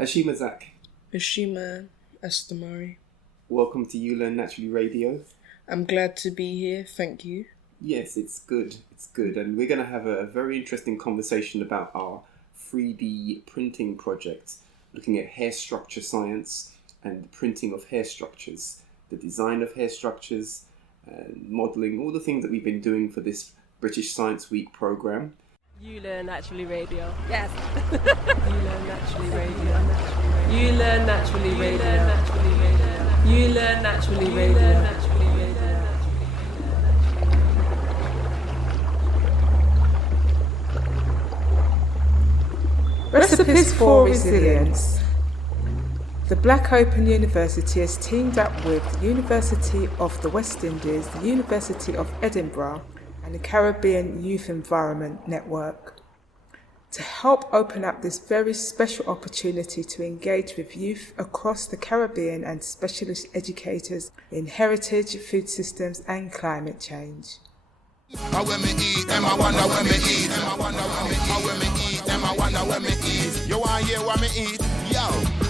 Hashima Zach. Hashima Astamari. Welcome to You Learn Naturally Radio. I'm glad to be here, thank you. Yes, it's good. And we're going to have a very interesting conversation about our 3D printing project, looking at hair structure science and the printing of hair structures, the design of hair structures, modelling, all the things that we've been doing for this British Science Week programme. You Learn Naturally Radio. Yes. You Learn Naturally Radio. You Learn Naturally Radio. You Learn Naturally Radio. Recipes for Resilience. The Black Open University has teamed up with the University of the West Indies, the University of Edinburgh, and the Caribbean Youth Environment Network to help open up this very special opportunity to engage with youth across the Caribbean and specialist educators in heritage, food systems and climate change. I when me eat, them I wonder when me eat. I when me eat, them I wonder when me eat. You want hear what me eat? Yo,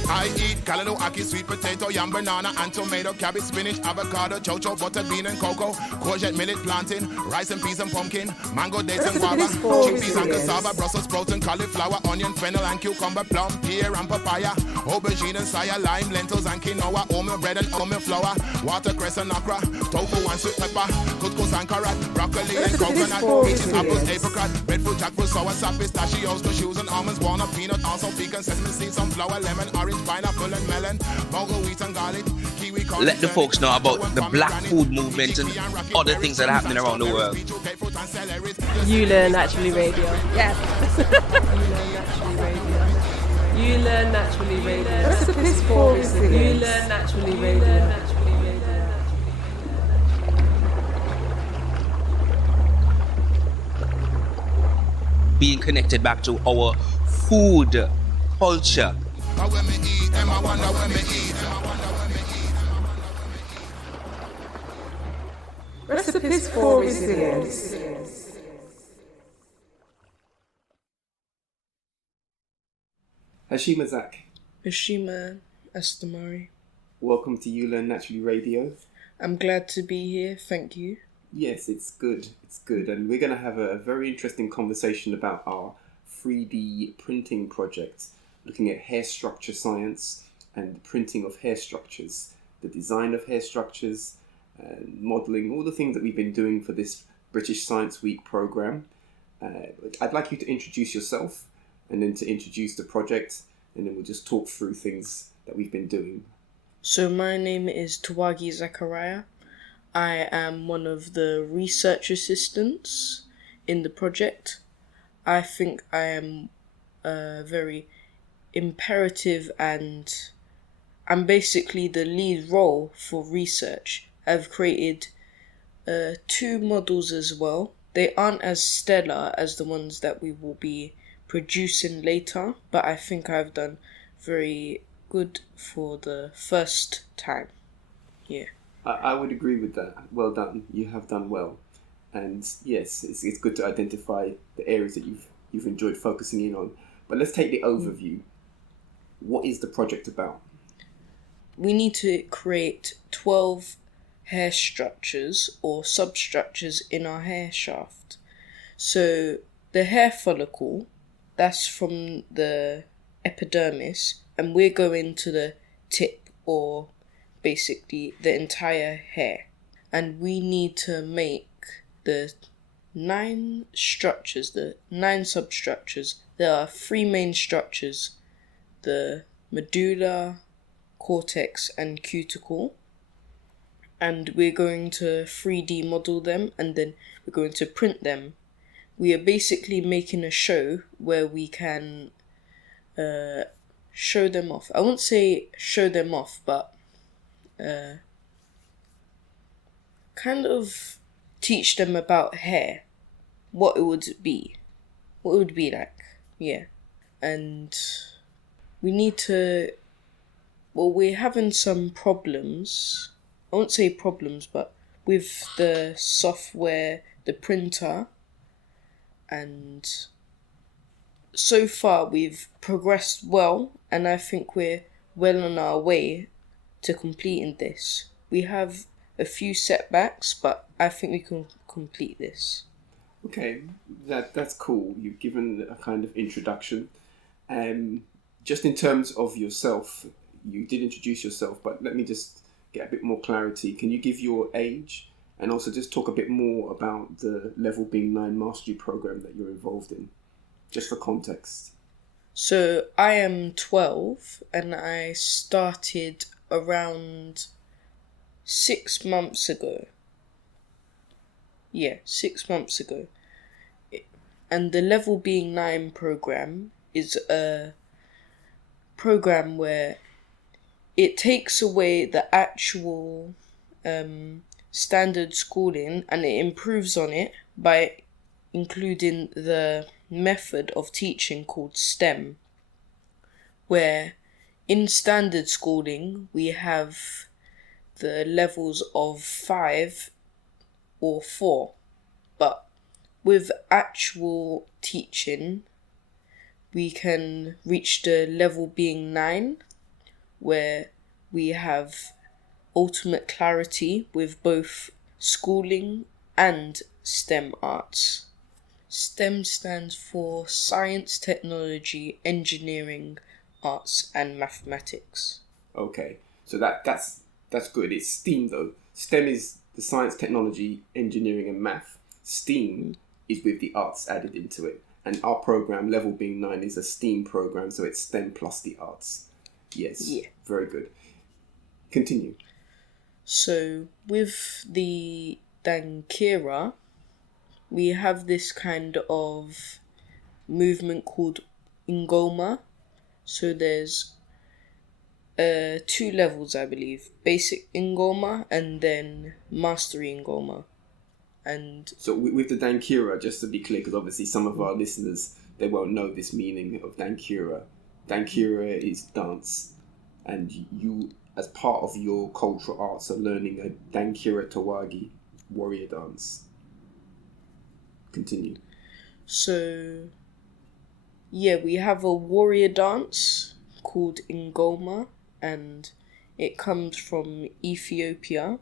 I eat callaloo, ackee, sweet potato, yam, banana, and tomato, cabbage, spinach, avocado, chocho, buttered bean and cocoa, courgette, millet, plantain, rice and peas and pumpkin, mango, dates and guava, chickpeas and cassava, Brussels sprouts and cauliflower, onion, fennel and cucumber, plum, pear and papaya, aubergine and saya, lime, lentils and quinoa, oatmeal bread and oatmeal flour, watercress and okra, tofu and sweet pepper, couscous and carrot, broccoli and coconut, peaches, apples, apricot, breadfruit, jackfruit, sour sap, pistachios, cashews and almonds, walnut, peanut, also pecan, sesame seeds, sunflower, lemon, orange, pineapple and melon, mango, wheat and garlic, kiwi, corn. Let the folks know about the black food movement and other things that are happening around the world. You Learn Naturally Radio. Yes. You Learn Naturally Radio. Recipes for Resilience. You Learn Naturally Radio. Being connected back to our food culture. Recipes for Resilience. Hashima Zach. Hashima Astamari. Welcome to You Learn Naturally Radio. I'm glad to be here, thank you. Yes, it's good. And we're going to have a very interesting conversation about our 3D printing project, looking at hair structure science and the printing of hair structures, the design of hair structures, modelling, all the things that we've been doing for this British Science Week programme. I'd like you to introduce yourself and then to introduce the project, and then we'll just talk through things that we've been doing. So my name is Zachariah. I am one of the research assistants in the project. I think I am very imperative and I'm basically the lead role for research. I've created 2 models as well. They aren't as stellar as the ones that we will be producing later, but I think I've done very good for the first time. Yeah. I would agree with that. Well done. You have done well. And yes, it's good to identify the areas that you've enjoyed focusing in on. But let's take the overview. What is the project about? We need to create 12 hair structures or substructures in our hair shaft. So the hair follicle, that's from the epidermis, and we're going to the tip or basically the entire hair. And we need to make the 9 structures, the 9 substructures. There are 3 main structures: the medulla, cortex and cuticle. And we're going to 3D model them and then we're going to print them. We are basically making a show where we can show them off. I won't say show them off, but kind of teach them about hair, what it would be like, yeah. And we need to, we're having some problems, I won't say problems, but with the software, the printer, and so far we've progressed well, and I think we're well on our way to completing this. We have a few setbacks, but I think we can complete this. Okay, that's cool. You've given a kind of introduction. Just in terms of yourself, you did introduce yourself, but let me just get a bit more clarity. Can you give your age and also just talk a bit more about the Level Being 9 Mastery Program that you're involved in, just for context? So I am 12 and I started around 6 months ago. Yeah, 6 months ago. And the Level Being 9 program is a program where it takes away the actual standard schooling and it improves on it by including the method of teaching called STEM, where in standard schooling we have the levels of 5 or 4, but with actual teaching we can reach the Level Being 9, where we have ultimate clarity with both schooling and STEM arts. STEM stands for science, technology, engineering, arts and mathematics. Okay, so that's good. It's STEAM though. STEM is the science, technology, engineering and math. STEAM is with the arts added into it. And our program, Level Being 9, is a STEAM program, so it's STEM plus the arts. Yes, Yeah. Very good. Continue. So with the Dankira, we have this kind of movement called Ngoma. So there's 2 levels, I believe. Basic Ngoma and then Mastery Ngoma. And So with the Dankira, just to be clear, because obviously some of our listeners, they won't know this meaning of Dankira. Dankira is dance, and you, as part of your cultural arts, are learning a Dankira Tawagi warrior dance. Continue. so, yeah, we have a warrior dance called Ngoma, and it comes from Ethiopia.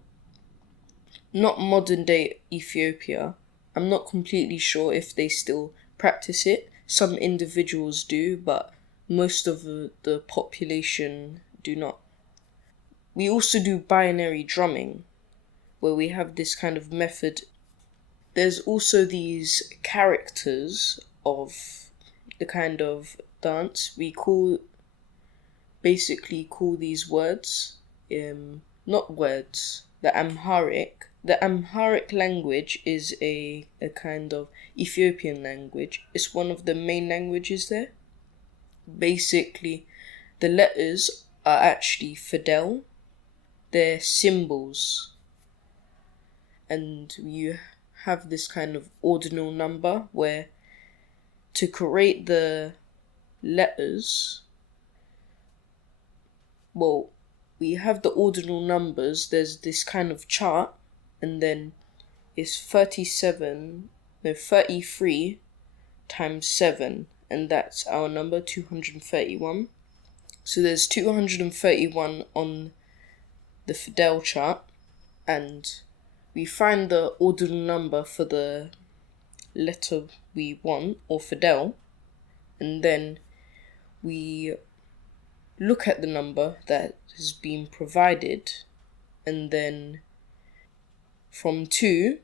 Not modern day Ethiopia. I'm not completely sure if they still practice it. Some individuals do, but most of the population do not. We also do binary drumming, where we have this kind of method. There's also these characters of the kind of dance. We basically call these words, not words, the Amharic. The Amharic language is a kind of Ethiopian language. It's one of the main languages there. Basically, the letters are actually Fidel. They're symbols. And you have this kind of ordinal number where to create the letters, well, we have the ordinal numbers. There's this kind of chart, and then it's 33 times 7, and that's our number, 231. So there's 231 on the Fidel chart, and we find the ordinal number for the letter we want, or Fidel, and then we look at the number that has been provided, and then from 2,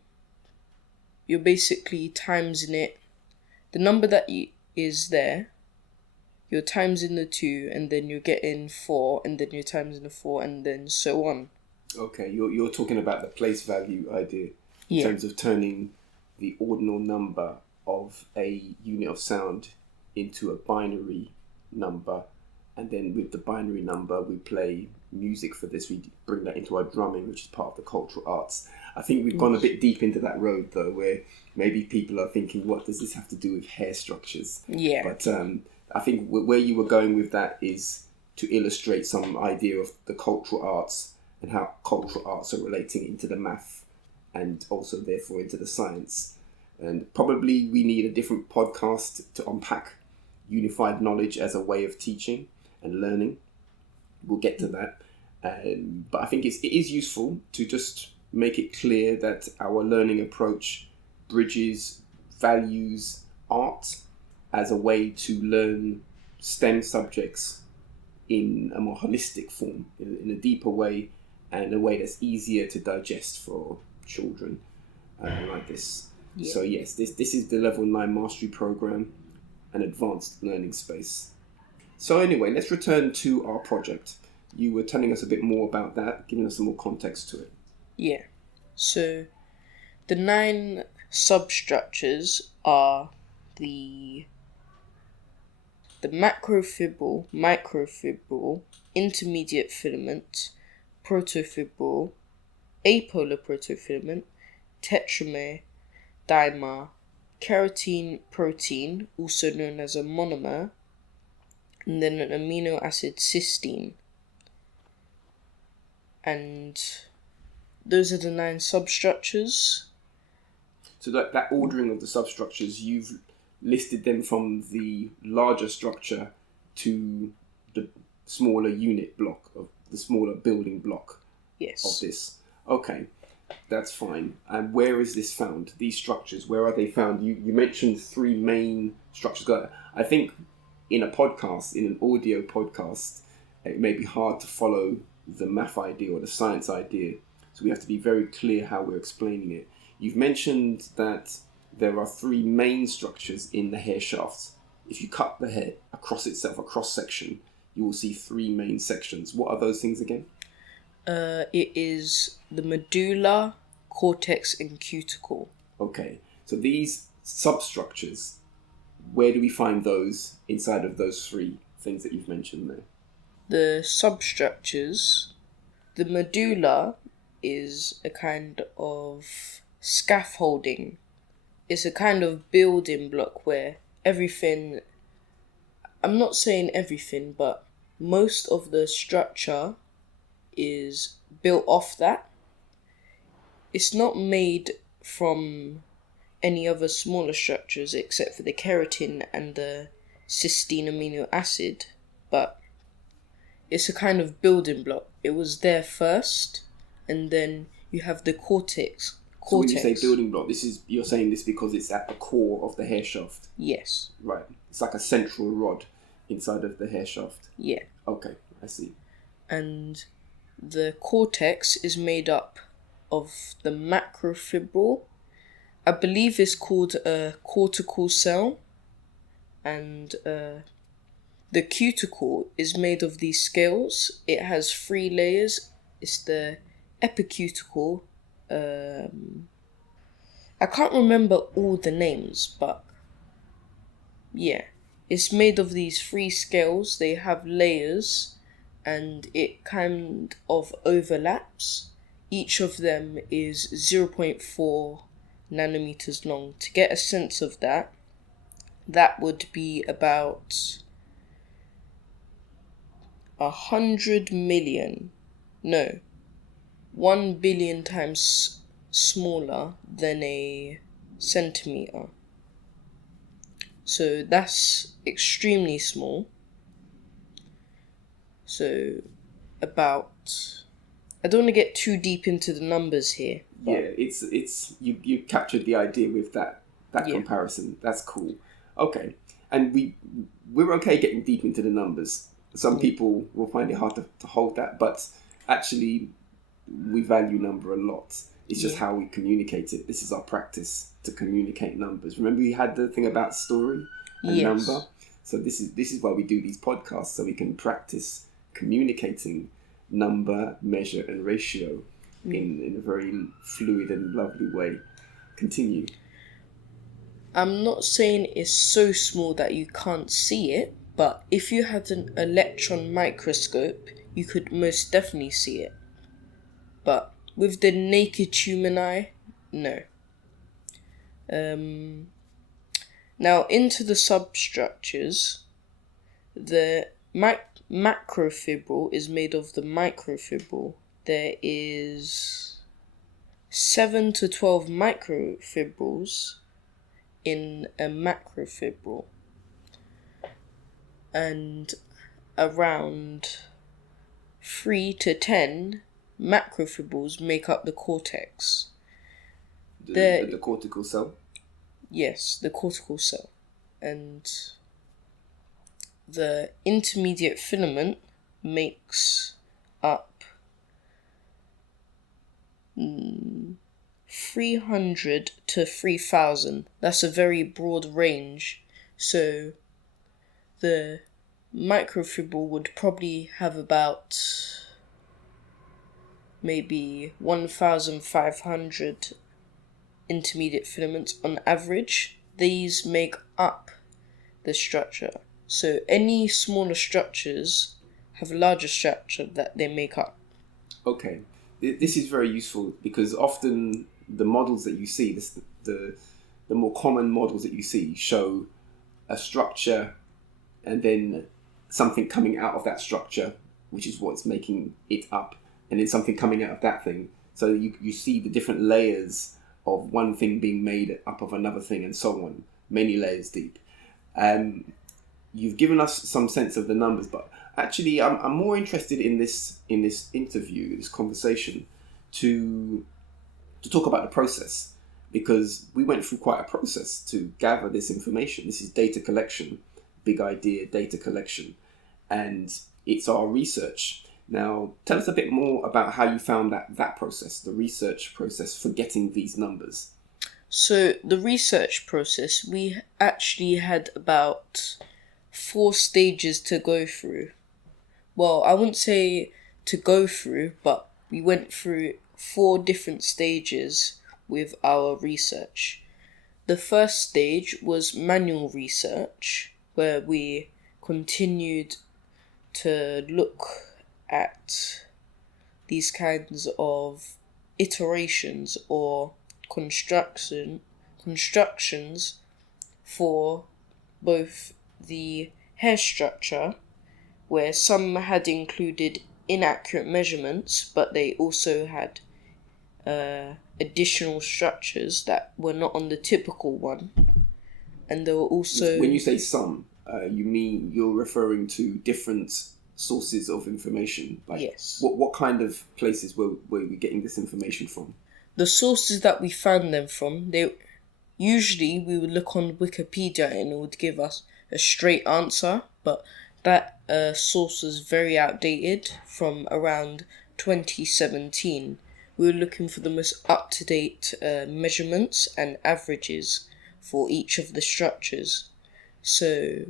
you're basically timesing it. The number that is there, you're timesing the 2, and then you're getting 4, and then you're timesing the 4, and then so on. Okay, you're talking about the place value idea in terms of turning the ordinal number of a unit of sound into a binary number, and then with the binary number we play music for this. We bring that into our drumming, which is part of the cultural arts. I think we've gone a bit deep into that road though, where maybe people are thinking, what does this have to do with hair structures? Yeah. But I think where you were going with that is to illustrate some idea of the cultural arts and how cultural arts are relating into the math and also therefore into the science. And probably we need a different podcast to unpack unified knowledge as a way of teaching and learning. We'll get to that. But I think it is useful to just make it clear that our learning approach bridges, values art as a way to learn STEM subjects in a more holistic form, in a deeper way, and a way that's easier to digest for children like this. Yeah. So yes, this is the Level 9 Mastery Program, an advanced learning space. So anyway, let's return to our project. You were telling us a bit more about that, giving us some more context to it. Yeah. So the 9 substructures are the macrofibril, microfibril, intermediate filament, protofibril, apolar protofilament, tetramer, dimer, keratin protein, also known as a monomer, and then an amino acid cysteine. And those are the 9 substructures. So that ordering of the substructures, you've listed them from the larger structure to the smaller unit block, of the smaller building block. Yes. Of this. Okay, that's fine. And where is this found? These structures, where are they found? You mentioned 3 main structures. I think in a podcast, in an audio podcast, it may be hard to follow the math idea or the science idea. So we have to be very clear how we're explaining it. You've mentioned that there are 3 main structures in the hair shafts. If you cut the hair across itself, a cross section, you will see 3 main sections. What are those things again? It is the medulla, cortex, and cuticle. Okay, so these substructures, where do we find those inside of those 3 things that you've mentioned there? The substructures, the medulla is a kind of scaffolding. It's a kind of building block where everything, I'm not saying everything, but most of the structure is built off that. It's not made from any other smaller structures except for the keratin and the cysteine amino acid, but it's a kind of building block. It was there first, and then you have the cortex. So when you say building block, you're saying this because it's at the core of the hair shaft? Yes. Right. It's like a central rod inside of the hair shaft? Yeah. Okay, I see. And the cortex is made up of the macrofibril. I believe it's called a cortical cell. And the cuticle is made of these scales. It has 3 layers. It's the epicuticle. I can't remember all the names, but yeah. It's made of these 3 scales. They have layers and it kind of overlaps. Each of them is 0.4 nanometers long. To get a sense of that, that would be about 100 million, no, 1 billion times smaller than a centimeter. So that's extremely small. So about, I don't want to get too deep into the numbers here. Yeah, it's you captured the idea with that comparison. That's cool. Okay, and we're okay getting deep into the numbers. Some people will find it hard to hold that, but actually we value number a lot. It's just how we communicate it. This is our practice to communicate numbers. Remember we had the thing about story and number? So this is why we do these podcasts, so we can practice communicating number, measure and ratio in a very fluid and lovely way. Continue. I'm not saying it's so small that you can't see it, but if you had an electron microscope, you could most definitely see it. But with the naked human eye, no. Now into the substructures, the macrofibril is made of the microfibril. There is 7 to 12 microfibrils in a macrofibril. and around 3 to 10 macrofibrils make up the cortex. The cortical cell. Yes, the cortical cell. And the intermediate filament makes up 300 to 3,000. That's a very broad range. So the microfibril would probably have about maybe 1,500 intermediate filaments on average. These make up the structure. So any smaller structures have a larger structure that they make up. Okay, this is very useful because often the models that you see, the more common models that you see show a structure and then something coming out of that structure, which is what's making it up, and then something coming out of that thing. So you see the different layers of one thing being made up of another thing and so on, many layers deep. You've given us some sense of the numbers, but actually I'm more interested in this interview, this conversation, to talk about the process, because we went through quite a process to gather this information. This is data collection, big idea data collection, and it's our research. Now, tell us a bit more about how you found that process, the research process for getting these numbers. So the research process, we actually had about 4 stages to go through. Well, I wouldn't say to go through, but we went through 4 different stages with our research. The first stage was manual research, where we continued to look at these kinds of iterations or constructions for both the hair structure, where some had included inaccurate measurements, but they also had additional structures that were not on the typical one. And there were also... When you say some, you mean you're referring to different sources of information? Like, yes. What kind of places were we getting this information from? The sources that we found them from, usually we would look on Wikipedia and it would give us a straight answer, but that source was very outdated from around 2017. We were looking for the most up-to-date measurements and averages for each of the structures. So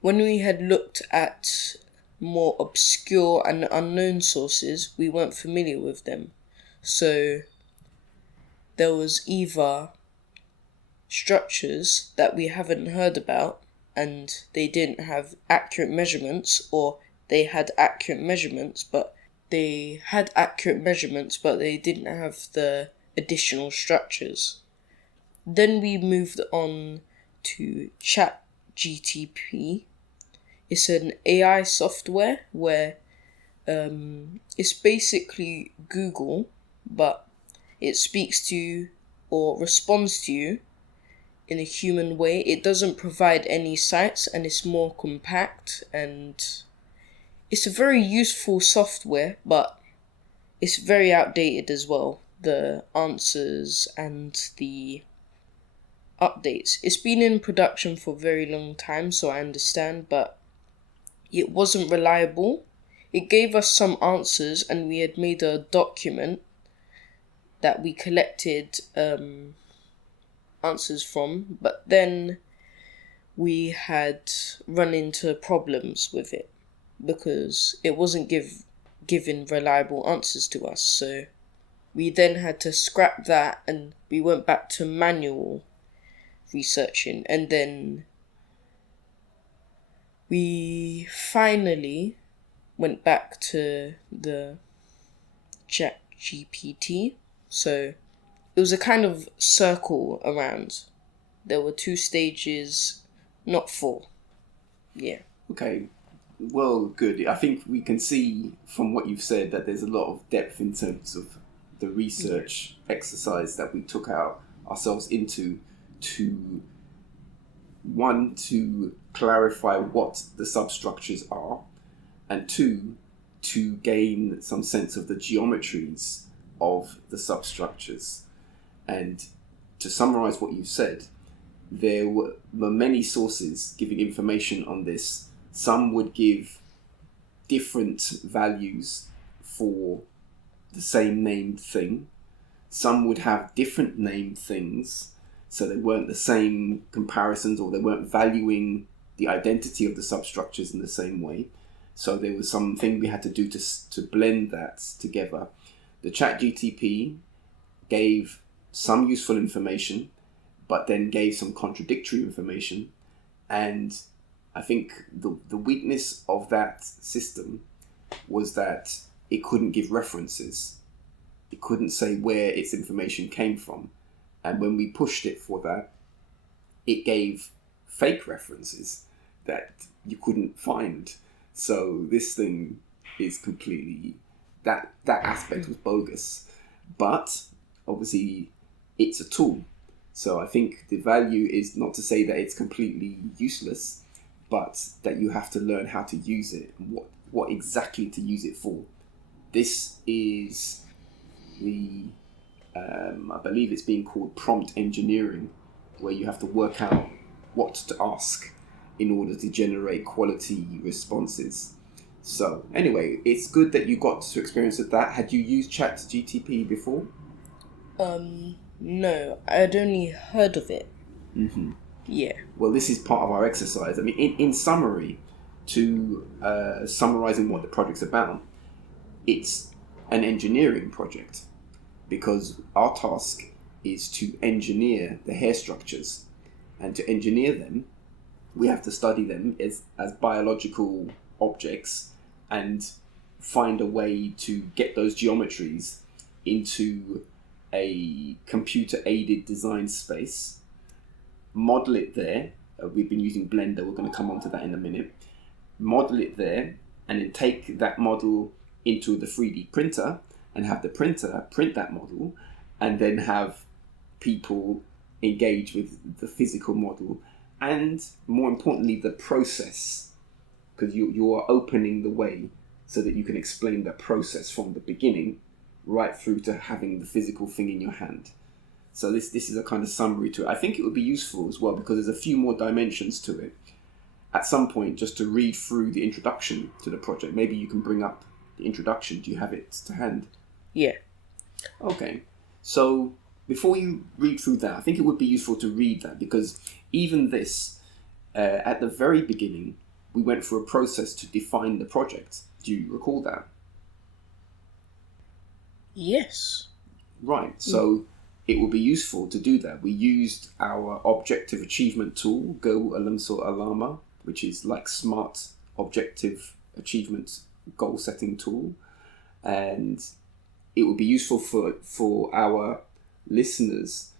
when we had looked at more obscure and unknown sources, we weren't familiar with them. So there was either structures that we haven't heard about and they didn't have accurate measurements, or they had accurate measurements but they didn't have the additional structures. Then we moved on to ChatGTP. It's an AI software where it's basically Google, but it speaks to you or responds to you in a human way. It doesn't provide any sites and it's more compact, and it's a very useful software, but it's very outdated as well, the answers and the updates. It's been in production for a very long time, so I understand, but it wasn't reliable. It gave us some answers and we had made a document that we collected answers from, but then we had run into problems with it because it wasn't giving reliable answers to us. So we then had to scrap that and we went back to manual researching, and then we finally went back to the ChatGPT. So it was a kind of circle around. There were 2 stages, not 4. Yeah. Okay, well, good. I think we can see from what you've said that there's a lot of depth in terms of the research exercise that we took ourselves into to clarify what the substructures are, and 2, to gain some sense of the geometries of the substructures. And to summarize what you said, there were many sources giving information on this. Some would give different values for the same named thing. Some would have different named things, so they weren't the same comparisons, or they weren't valuing the identity of the substructures in the same way. So there was something we had to do to blend that together. The ChatGTP gave some useful information, but then gave some contradictory information. And I think the weakness of that system was that it couldn't give references. It couldn't say where its information came from. And when we pushed it for that, it gave fake references that you couldn't find. So this thing is completely, that aspect was bogus. But obviously it's a tool. So I think the value is not to say that it's completely useless, but that you have to learn how to use it and what exactly to use it for. This is the, I believe it's being called prompt engineering, where you have to work out what to ask in order to generate quality responses. So anyway, it's good that you got to experience that. Had you used ChatGTP before? No, I'd only heard of it. Mm-hmm. Yeah. Well, this is part of our exercise. I mean, in summary, to summarizing what the project's about, it's an engineering project, because our task is to engineer the hair structures, and to engineer them, we have to study them as biological objects and find a way to get those geometries into a computer-aided design space, model it there. We've been using Blender, we're going to come on to that in a minute. Model it there, and then take that model into the 3D printer and have the printer print that model, and then have people engage with the physical model, and more importantly, the process, because you are opening the way so that you can explain that process from the beginning right through to having the physical thing in your hand. So this is a kind of summary to it. I think it would be useful as well, because there's a few more dimensions to it. At some point, just to read through the introduction to the project. Maybe you can bring up the introduction. Do you have it to hand? Yeah. Okay. So before you read through that, I think it would be useful to read that, because even this, at the very beginning, we went through a process to define the project. Do you recall that? Yes. Right. So it would be useful to do that. We used our objective achievement tool, Go Alamso Alama, which is like smart objective achievement goal setting tool. And it would be useful for our listeners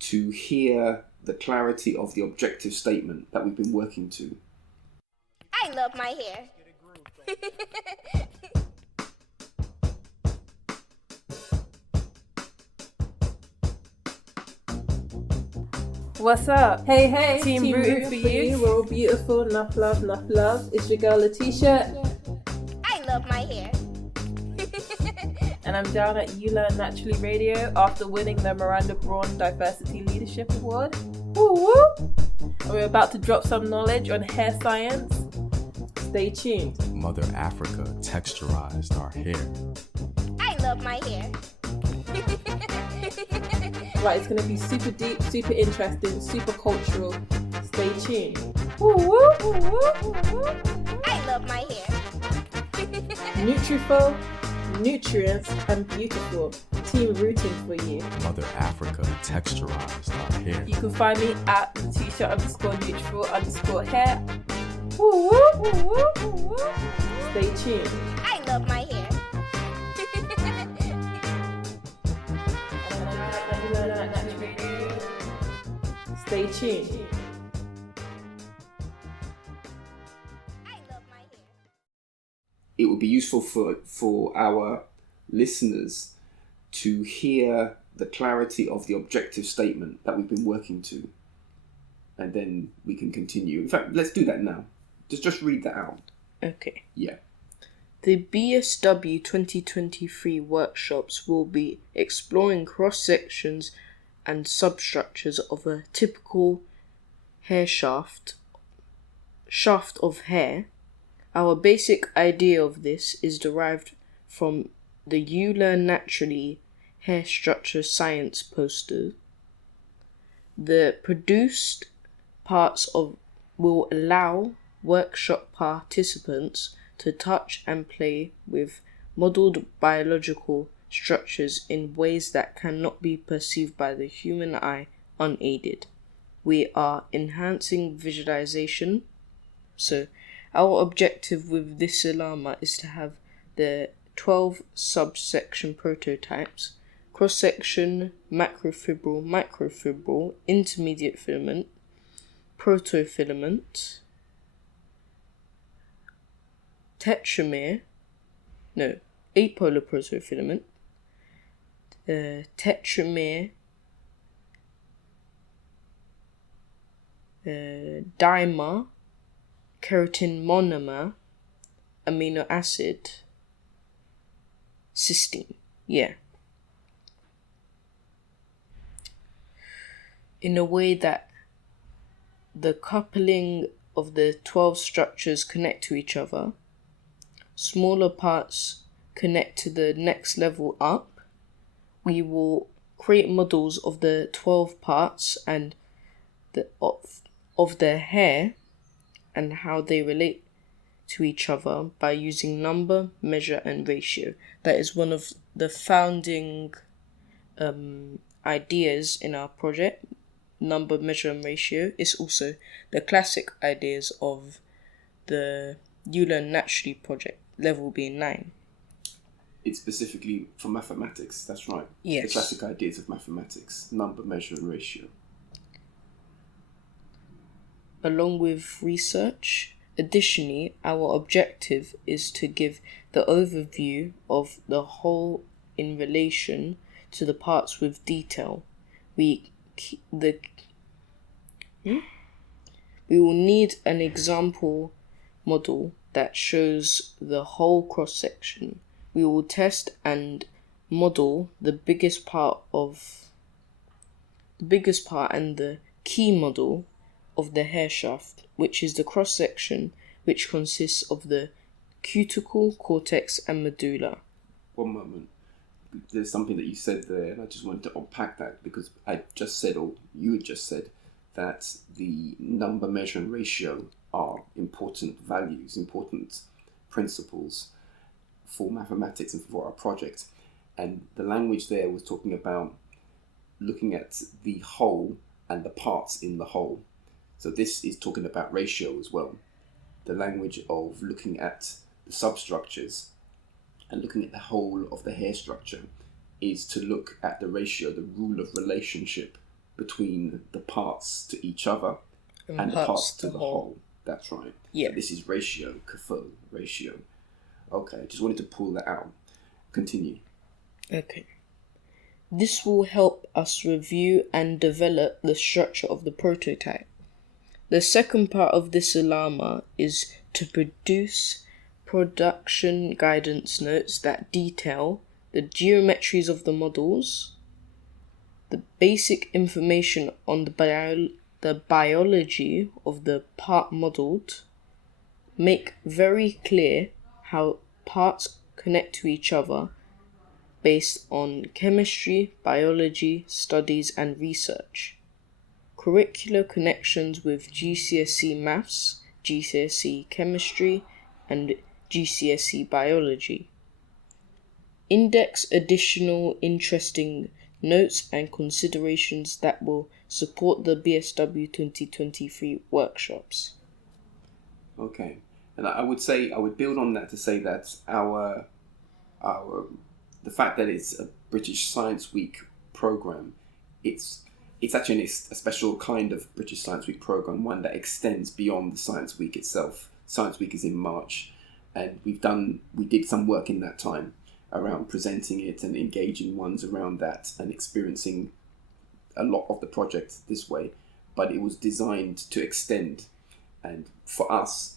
to hear the clarity of the objective statement that we've been working to. I love my hair. What's up? Hey, hey, team rooting for you. We're all beautiful. Enough love, enough love. It's your girl Letitia. I love my hair. And I'm down at You Learn Naturally Radio after winning the Miranda Braun Diversity Leadership Award. Woo woo! And we're about to drop some knowledge on hair science. Stay tuned. Mother Africa texturized our hair. I love my hair. Right, it's going to be super deep, super interesting, super cultural. Stay tuned. Woo woo! Woo woo! Woo woo! I love my hair. Nutriful, nutrients, and beautiful. Team rooting for you. Mother Africa texturized our hair. You can find me at Letitia_neutral_hair. Woo woo! Woo woo! Woo woo! Stay tuned. I love my hair. Stay tuned. I love my hair. It would be useful for our listeners to hear the clarity of the objective statement that we've been working to. and then we can continue. In fact, let's do that now. Just read that out. Okay. Yeah. The BSW 2023 workshops will be exploring cross-sections and substructures of a typical hair shaft of hair. Our basic idea of this is derived from the You Learn Naturally hair structure science poster. The produced parts will allow workshop participants to touch and play with modeled biological structures in ways that cannot be perceived by the human eye unaided. We are enhancing visualization. So our objective with this Salama is to have the 12 subsection prototypes: cross-section, macrofibril, microfibril, intermediate filament, protofilament, apolar protofilament, tetramer, dimer, keratin monomer, amino acid, cysteine. Yeah. In a way that the coupling of the 12 structures connect to each other, smaller parts connect to the next level up. We will create models of the 12 parts and of their hair and how they relate to each other by using number, measure, and ratio. That is one of the founding ideas in our project. Number, measure, and ratio is also the classic ideas of the You Learn Naturally project, level being 9. It's specifically for mathematics, that's right. Yes. The classic ideas of mathematics: number, measure, and ratio. Along with research, additionally, our objective is to give the overview of the whole in relation to the parts with detail. We will need an example model that shows the whole cross-section. We will test and model the biggest part and the key model of the hair shaft, which is the cross-section, which consists of the cuticle, cortex, and medulla. One moment. There's something that you said there, and I just wanted to unpack that, because I just said, or you had just said, that the number, measure, and ratio are important values, important principles for mathematics and for our project. And the language there was talking about looking at the whole and the parts in the whole. So this is talking about ratio as well. The language of looking at the substructures and looking at the whole of the hair structure is to look at the ratio, the rule of relationship between the parts to each other and the parts to the whole. That's right. Yeah. So this is ratio, kafel, ratio. Okay, just wanted to pull that out. Continue. Okay. This will help us review and develop the structure of the prototype. The second part of this Salama is to produce production guidance notes that detail the geometries of the models, the basic information on the biology of the part modeled, make very clear how parts connect to each other based on chemistry, biology, studies, and research. Curricular connections with GCSE Maths, GCSE Chemistry, and GCSE Biology. Index additional interesting notes and considerations that will support the BSW 2023 workshops. Okay, and I would build on that to say that the fact that it's a British Science Week program, it's actually a special kind of British Science Week program, one that extends beyond the Science Week itself. Science Week is in March, and we did some work in that time around presenting it and engaging ones around that and experiencing a lot of the project this way. but it was designed to extend. And for us,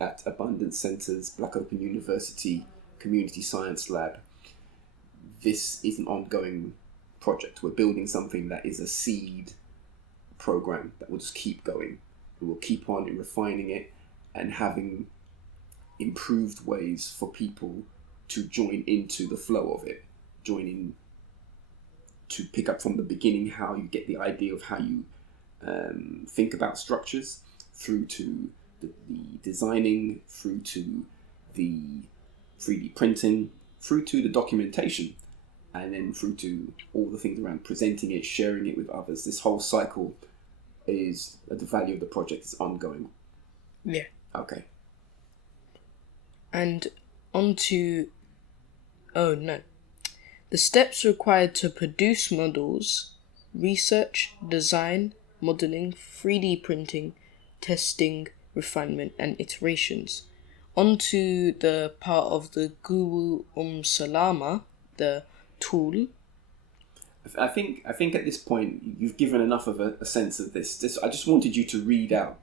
at Abundance Centres, Black Open University, Community Science Lab, this is an ongoing project. We're building something that is a seed program that will just keep going. We will keep on refining it and having improved ways for people to join into the flow of it, join in to pick up from the beginning how you get the idea of how you think about structures, through to the designing, through to the 3D printing, through to the documentation, and then through to all the things around presenting it, sharing it with others. This whole cycle is the value of the project is ongoing. Yeah. Okay. And on to... Oh, no. The steps required to produce models: research, design, modelling, 3D printing, testing, refinement, and iterations. On to the part of the Guru Salama, the tool. I think at this point you've given enough of a sense of this. I just wanted you to read out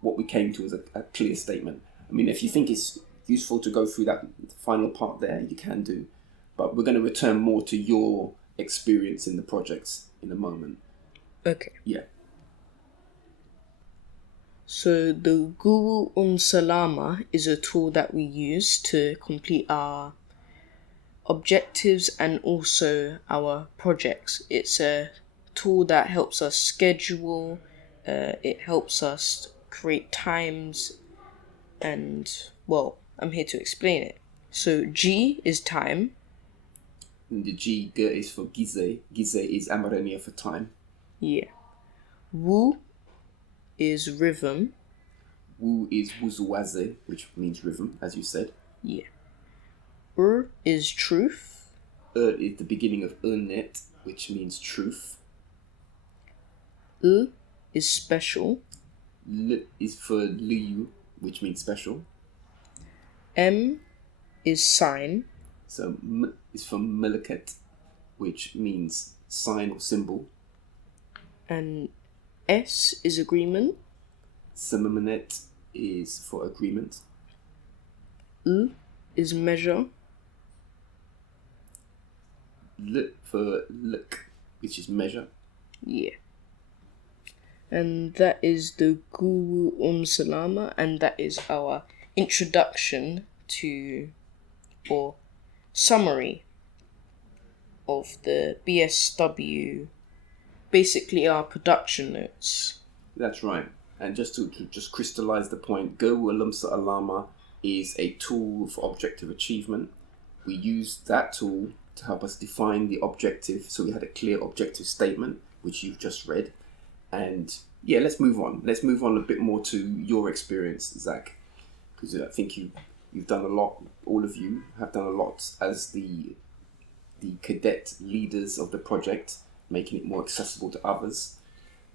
what we came to as a clear statement. I mean, if you think it's useful to go through that final part there, you can do. But we're going to return more to your experience in the projects in a moment. Okay. Yeah. So the Guru Salama is a tool that we use to complete our objectives and also our projects. It's a tool that helps us schedule, it helps us create times, and, well, I'm here to explain it. So G is time. And the G is for Gize. Gize is Amarenia for time. Yeah. Wu is rhythm. Wu is Wuzuwaze, which means rhythm, as you said. Yeah. Is truth. Is the beginning of Urnet, which means truth. Is special. L is for Liu, which means special. M is sign. So M is for Meliket, which means sign or symbol. And S is agreement. Semimenet is for agreement. L is measure. L for look, which is measure. Yeah. And that is the Guru Salama, and that is our introduction to, or summary of the BSW, basically our production notes. That's right. And just to just crystallize the point, Guru Alumsa Alama is a tool for objective achievement. We used that tool to help us define the objective, so we had a clear objective statement, which you've just read. And yeah, let's move on. Let's move on a bit more to your experience, Zach, because I think you've done a lot. All of you have done a lot as the cadet leaders of the project, making it more accessible to others.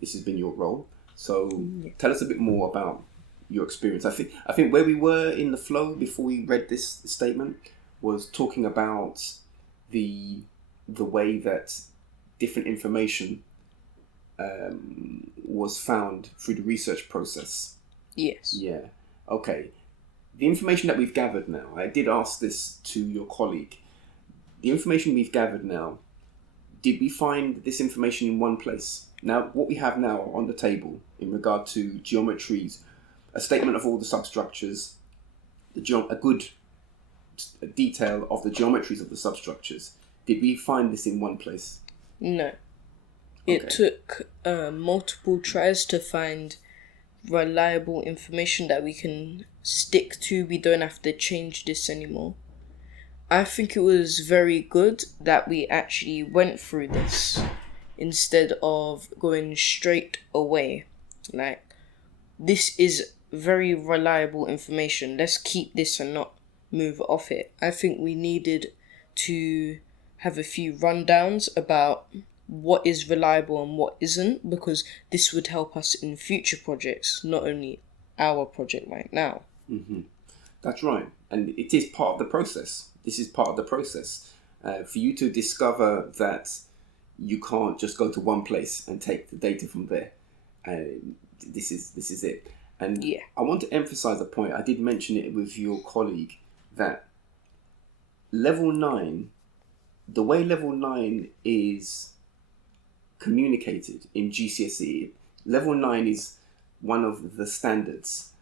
This has been your role. So tell us a bit more about your experience. I think where we were in the flow before we read this statement was talking about the way that different information was found through the research process. Yes. Yeah. Okay. The information that we've gathered now, I did ask this to your colleague. The information we've gathered now, did we find this information in one place? Now, what we have now on the table in regard to geometries, a statement of all the substructures, a good detail of the geometries of the substructures. Did we find this in one place? No. It took multiple tries to find reliable information that we can stick to. We don't have to change this anymore. I think it was very good that we actually went through this instead of going straight away. Like, this is very reliable information. Let's keep this and not move off it. I think we needed to have a few rundowns about what is reliable and what isn't, because this would help us in future projects, not only our project right now. Mm-hmm. That's right. And it is part of the process. This is part of the process. For you to discover that you can't just go to one place and take the data from there. and this is it. And Yeah. I want to emphasize a point. I did mention it with your colleague that level 9, the way level 9 is communicated in GCSE, level 9 is one of the standards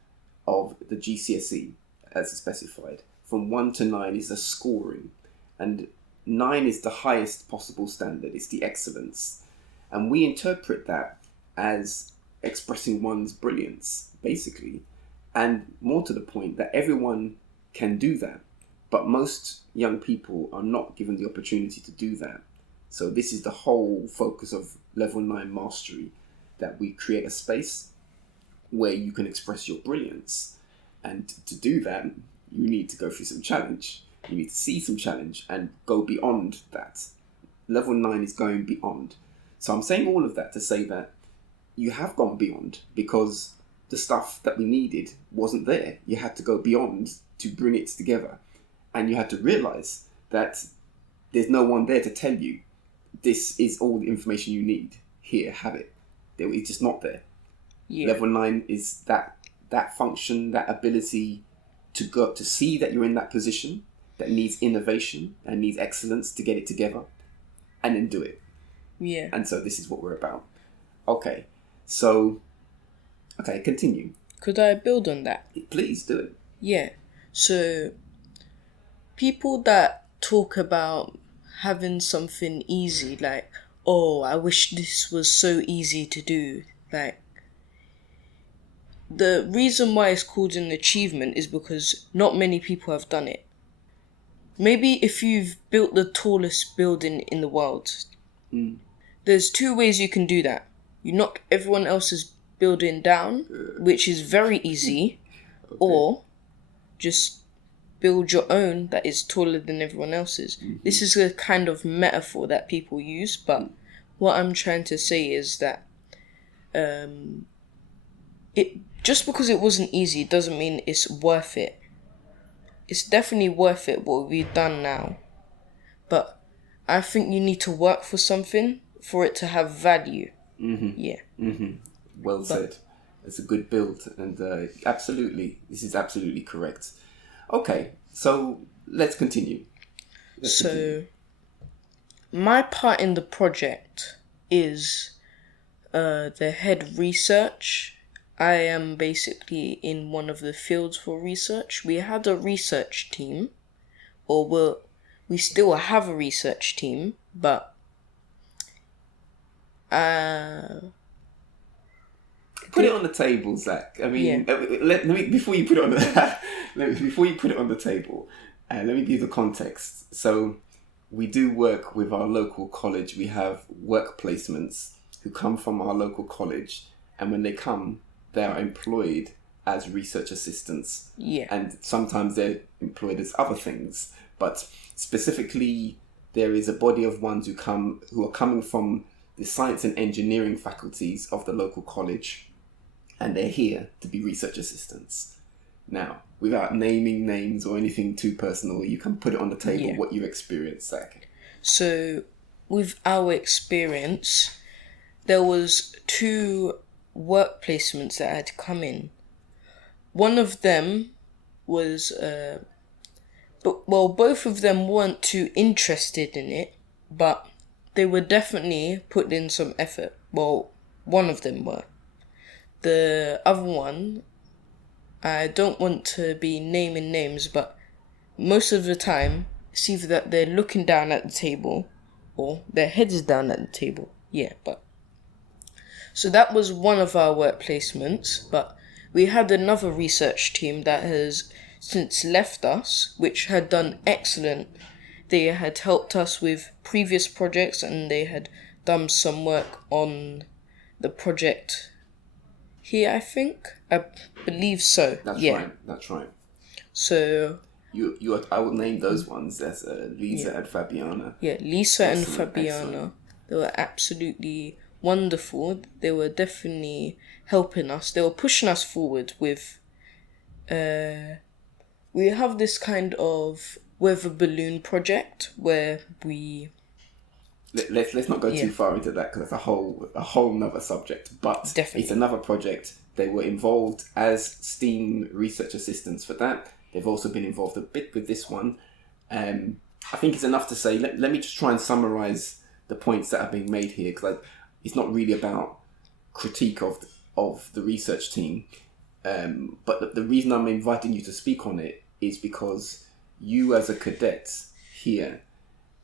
of the GCSE as specified. From 1 to 9 is a scoring, and 9 is the highest possible standard. It's the excellence, and we interpret that as expressing one's brilliance, basically, and more to the point that everyone can do that, but most young people are not given the opportunity to do that. So this is the whole focus of level 9 mastery, that we create a space where you can express your brilliance. And to do that, you need to go through some challenge. You need to see some challenge and go beyond that. Level 9 is going beyond. So I'm saying all of that to say that you have gone beyond, because the stuff that we needed wasn't there. You had to go beyond to bring it together. And you had to realize that there's no one there to tell you, this is all the information you need. Here, have it. It's just not there. Yeah. Level 9 is that function, that ability to go to see that you're in that position that needs innovation and needs excellence to get it together, and then do it. Yeah. And so this is what we're about. Okay, so continue. Could I build on that? Please do it. Yeah. So, people that talk about having something easy, like, oh, I wish this was so easy to do. Like, the reason why it's called an achievement is because not many people have done it. Maybe if you've built the tallest building in the world, there's 2 ways you can do that. You knock everyone else's building down, which is very easy, or just build your own that is taller than everyone else's. This is a kind of metaphor that people use, but what I'm trying to say is that it just because it wasn't easy doesn't mean it's worth it. It's definitely worth it what we've done now, but I think you need to work for something for it to have value. Yeah. Well said. It's a good build, and absolutely, this is absolutely correct. Okay, so let's continue. My part in the project is the head research. I am basically in one of the fields for research. We had a research team, or we still have a research team, but put it on the table, Zach. I mean, let me before you put it on the table, let me give the context. So, we do work with our local college. We have work placements who come from our local college, and when they come, they are employed as research assistants. Yeah. And sometimes they're employed as other things, but specifically, there is a body of ones who are coming from the science and engineering faculties of the local college, and they're here to be research assistants. Now, without naming names or anything too personal, you can put it on the table what you experienced, Zach. So, with our experience, there was 2 work placements that had come in. One of them was, both of them weren't too interested in it, but they were definitely put in some effort. Well, one of them were. The other one, I don't want to be naming names, but most of the time, it's either that they're looking down at the table or their head is down at the table. So that was one of our work placements, but we had another research team that has since left us, which had done excellent. They had helped us with previous projects, and they had done some work on the project here, I think. I believe so. That's right. So I will name those ones as Lisa and Fabiana. Yeah, Lisa and Excellent, Fabiana. excellent. They were absolutely wonderful. They were definitely helping us. They were pushing us forward with... we have this kind of weather balloon project where we let's not go Yeah. too far into that, because that's a whole nother subject. But Definitely. it's another project. They were involved as STEAM research assistants for that. They've also been involved a bit with this one. I think it's enough to say. Let me just try and summarize the points that are being made here, because it's not really about critique of the research team. But the reason I'm inviting you to speak on it is because you, as a cadet here,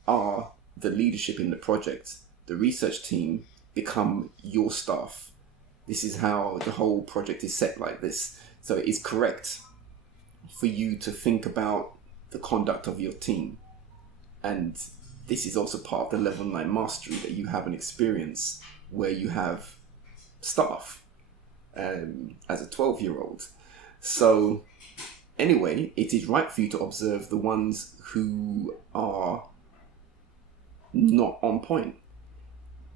are the leadership in the project. The research team become your staff. This is how the whole project is set like this. So it is correct for you to think about the conduct of your team. And this is also part of the level 9 mastery, that you have an experience where you have staff as a 12-year-old. So anyway, it is right for you to observe the ones who are not on point.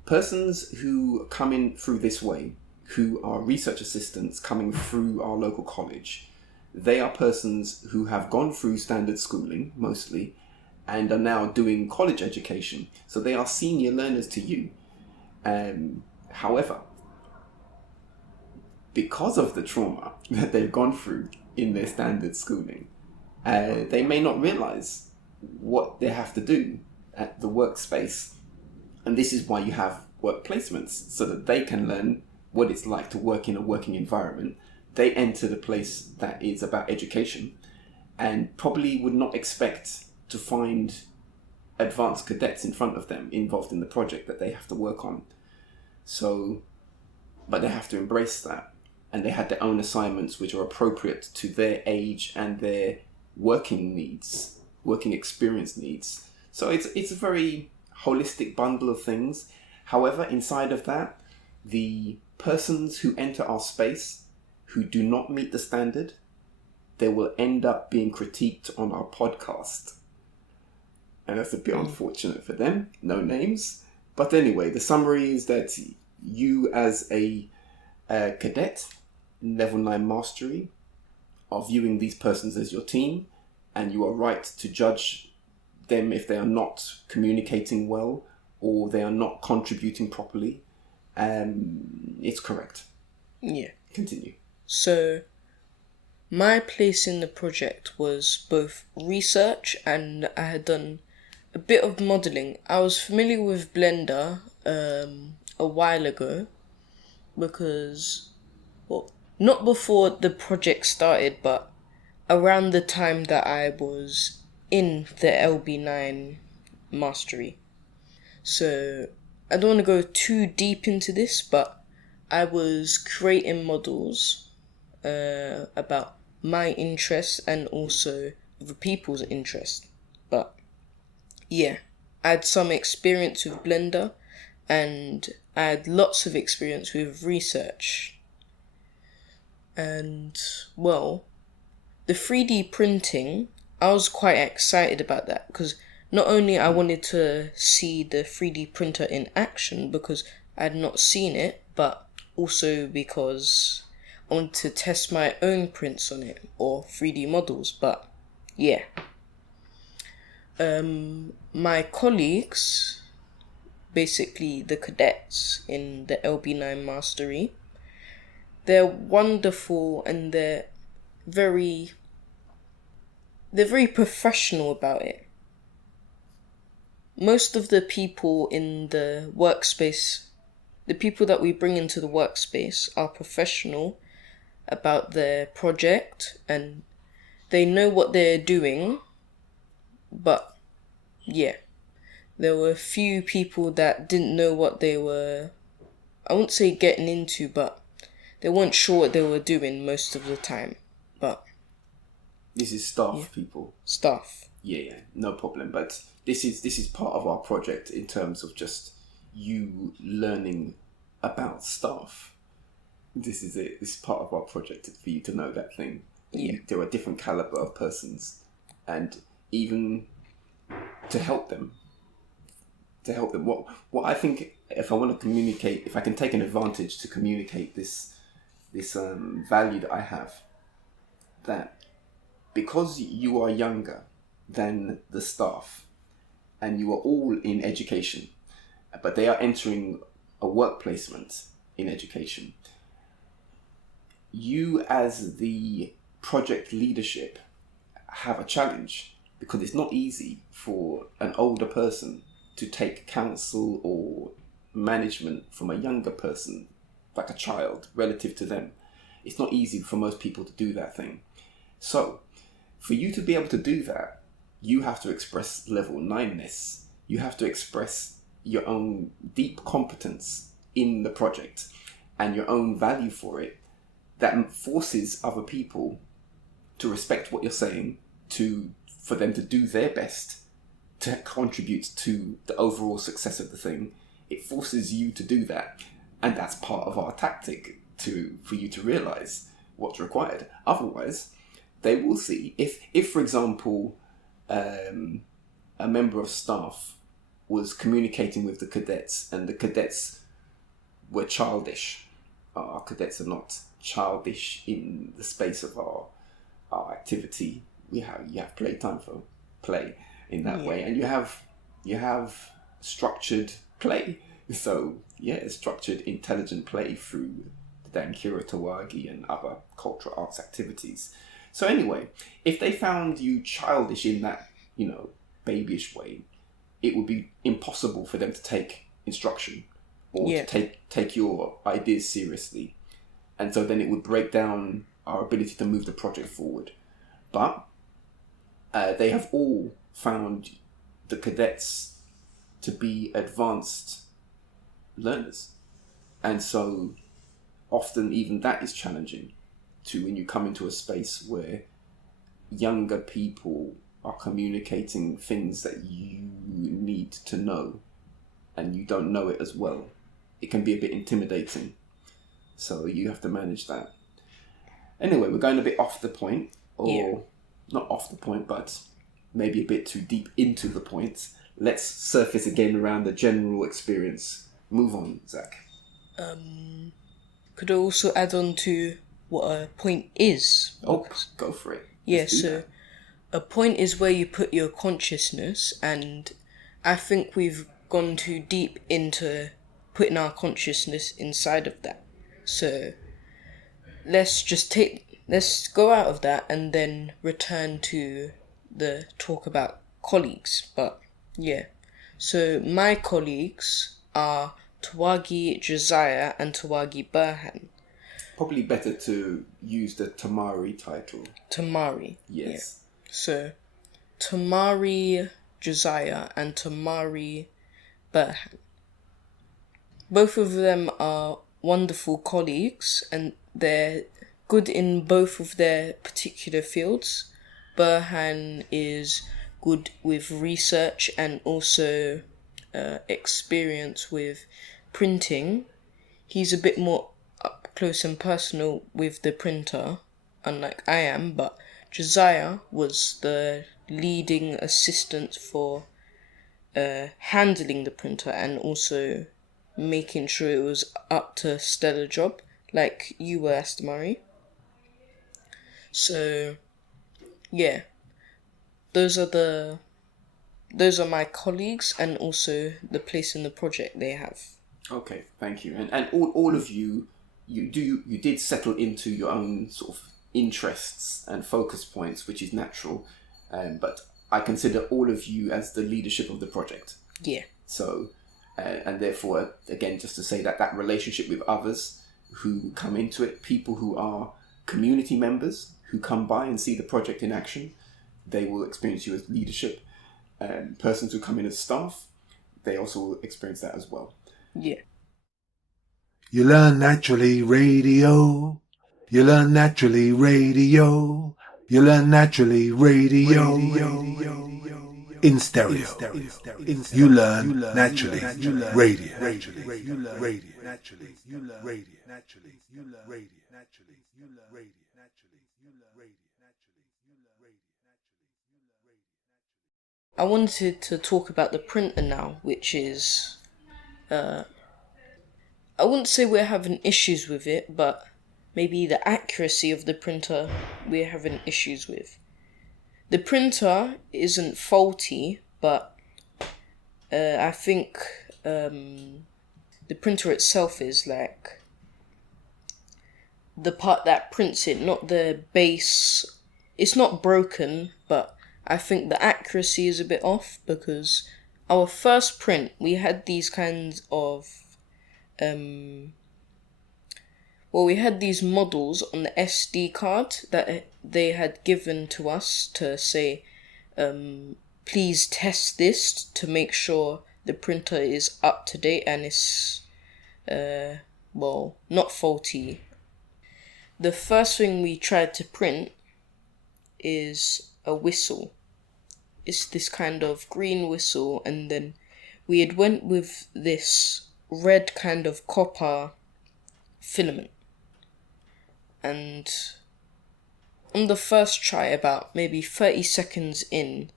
Persons who come in through this way, who are research assistants coming through our local college, they are persons who have gone through standard schooling mostly and are now doing college education. So they are senior learners to you. However, because of the trauma that they've gone through in their standard schooling, they may not realize what they have to do at the workspace. And this is why you have work placements, so that they can learn what it's like to work in a working environment. They enter the place that is about education and probably would not expect to find advanced cadets in front of them involved in the project that they have to work on. So, but they have to embrace that. And they had their own assignments which are appropriate to their age and their working needs, working experience needs. So it's a very holistic bundle of things. However, inside of that, the persons who enter our space who do not meet the standard, they will end up being critiqued on our podcast. And that's a bit unfortunate for them. No names. But anyway, the summary is that you, as a cadet, level 9 mastery, are viewing these persons as your team, and you are right to judge them if they are not communicating well or they are not contributing properly. It's correct. Yeah. Continue. So, my place in the project was both research, and I had done a bit of modelling. I was familiar with Blender a while ago, because, well, not before the project started, but around the time that I was in the LB9 mastery. So, I don't want to go too deep into this, but I was creating models about my interests and also other people's interests. But yeah, I had some experience with Blender, and I had lots of experience with research. And well, the 3D printing, I was quite excited about that, because not only I wanted to see the 3D printer in action because I had not seen it, but also because I wanted to test my own prints on it, or 3D models. But yeah, my colleagues, basically the cadets in the LB9 mastery, they're wonderful, and they're very professional about it. Most of the people in the workspace, the people that we bring into the workspace, are professional about their project, and they know what they're doing. But yeah, there were a few people that didn't know what they were, I wouldn't say getting into, but they weren't sure what they were doing most of the time. But this is staff, people. Staff. Yeah, no problem. But this is part of our project in terms of just you learning about staff. This is it. This is part of our project for you to know that thing. Yeah. There are different caliber of persons, and even to help them. What I think, if I want to communicate, if I can take an advantage to communicate this value that I have, that because you are younger than the staff and you are all in education, but they are entering a work placement in education. You as the project leadership have a challenge, because it's not easy for an older person to take counsel or management from a younger person, like a child, relative to them. It's not easy for most people to do that thing. So, for you to be able to do that, you have to express level 9-ness. You have to express your own deep competence in the project and your own value for it, that forces other people to respect what you're saying, for them to do their best to contribute to the overall success of the thing. It forces you to do that, and that's part of our tactic for you to realize what's required. Otherwise, they will see if for example, a member of staff was communicating with the cadets, and the cadets were childish. Our cadets are not childish in the space of our activity. You have playtime for play in that way, and you have structured play. So structured intelligent play through the Dankira Tawagi and other cultural arts activities. So anyway, if they found you childish in that, babyish way, it would be impossible for them to take instruction or to take your ideas seriously. And so then it would break down our ability to move the project forward. But they have all found the cadets to be advanced learners. And so often even that is challenging when you come into a space where younger people are communicating things that you need to know and you don't know it as well. It can be a bit intimidating. So you have to manage that. Anyway, we're going a bit off the point, not off the point, but maybe a bit too deep into the point. Let's surface again around the general experience. Move on, Zach. Could I also add on to what a point is? Oh, go for it. So a point is where you put your consciousness, and I think we've gone too deep into putting our consciousness inside of that. So let's go out of that and then return to the talk about colleagues. But so my colleagues are Tawagi Josiah and Tawagi Burhan. Probably better to use the Tamari title. Tamari. Yes. Yeah. So Tamari Josiah and Tamari Burhan. Both of them are wonderful colleagues, and they're good in both of their particular fields. Burhan is good with research and also experience with printing. He's a bit more up close and personal with the printer, unlike I am, but Josiah was the leading assistant for handling the printer and also making sure it was up to stellar job, like you were, Astamari. So those are my colleagues and also the place in the project they have. Okay, thank you. And all of you did settle into your own sort of interests and focus points, which is natural. But I consider all of you as the leadership of the project. Yeah. So, and therefore, again, just to say that relationship with others who come into it, people who are community members who come by and see the project in action, they will experience you as leadership. Persons who come in as staff, they also will experience that as well. Yeah. You learn naturally radio. You learn naturally radio. You learn naturally radio. In stereo. You learn naturally radio. I wanted to talk about the printer now, which is I wouldn't say we're having issues with it, but maybe the accuracy of the printer we're having issues with. The printer isn't faulty, but I think the printer itself is like the part that prints it, not the base. It's not broken, but I think the accuracy is a bit off because our first print, we had these kinds of we had these models on the SD card that they had given to us to say, please test this to make sure the printer is up to date and is, not faulty. The first thing we tried to print is a whistle. It's this kind of green whistle, and then we had went with this red kind of copper filament. And on the first try, about maybe 30 seconds in,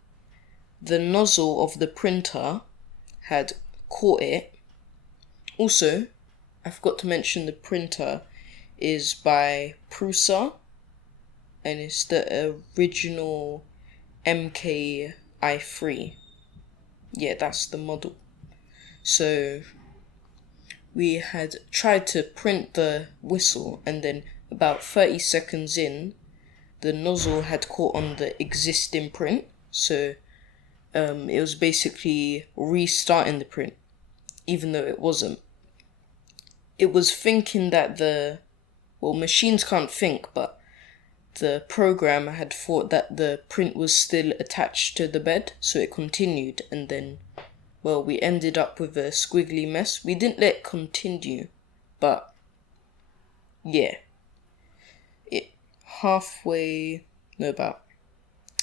the nozzle of the printer had caught it. Also, I forgot to mention the printer is by Prusa, and it's the original MKI3. Yeah, that's the model. So we had tried to print the whistle, and then about 30 seconds in, the nozzle had caught on the existing print. So it was basically restarting the print, even though it wasn't. It was thinking that machines can't think, but the program had thought that the print was still attached to the bed, so it continued, and then, we ended up with a squiggly mess. We didn't let it continue, but yeah. About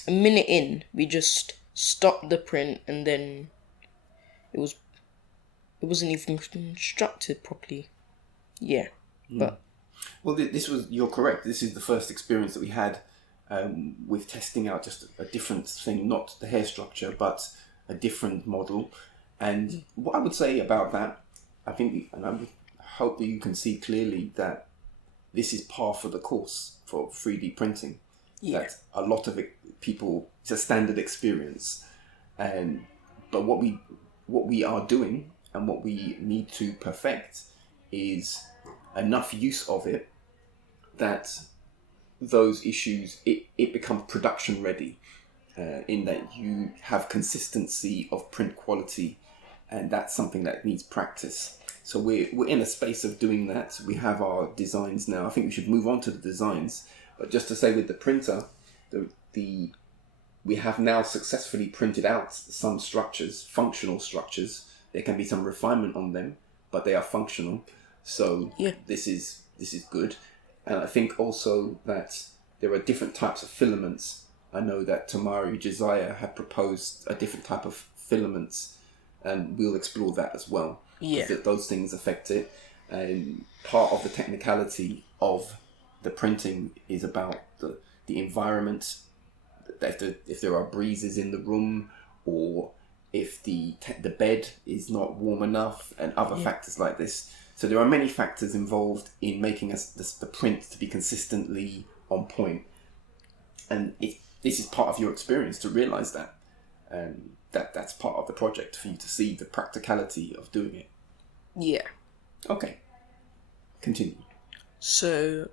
a minute in, we just stopped the print, and then it wasn't even constructed properly. Yeah, but... Well, you're correct. This is the first experience that we had with testing out just a different thing, not the hair structure, but a different model. And what I would say about that, I think, and I would hope that you can see clearly that this is par for the course for 3D printing. Yeah. That a lot of it's a standard experience. But what we are doing and what we need to perfect is enough use of it that those issues, it becomes production ready, in that you have consistency of print quality, and that's something that needs practice. So we're in a space of doing that. We have our designs now. I think we should move on to the designs. But just to say, with the printer, we have now successfully printed out some structures, functional structures. There can be some refinement on them, but they are functional. So this is good. And I think also that there are different types of filaments. I know that Tamari Josiah had proposed a different type of filaments, and we'll explore that as well. Yeah. That those things affect it. And part of the technicality of the printing is about the environment, if there are breezes in the room, or if the bed is not warm enough, and other factors like this. So there are many factors involved in making the print to be consistently on point. And this is part of your experience to realise that. That's part of the project for you to see the practicality of doing it. Yeah. Okay. Continue. So,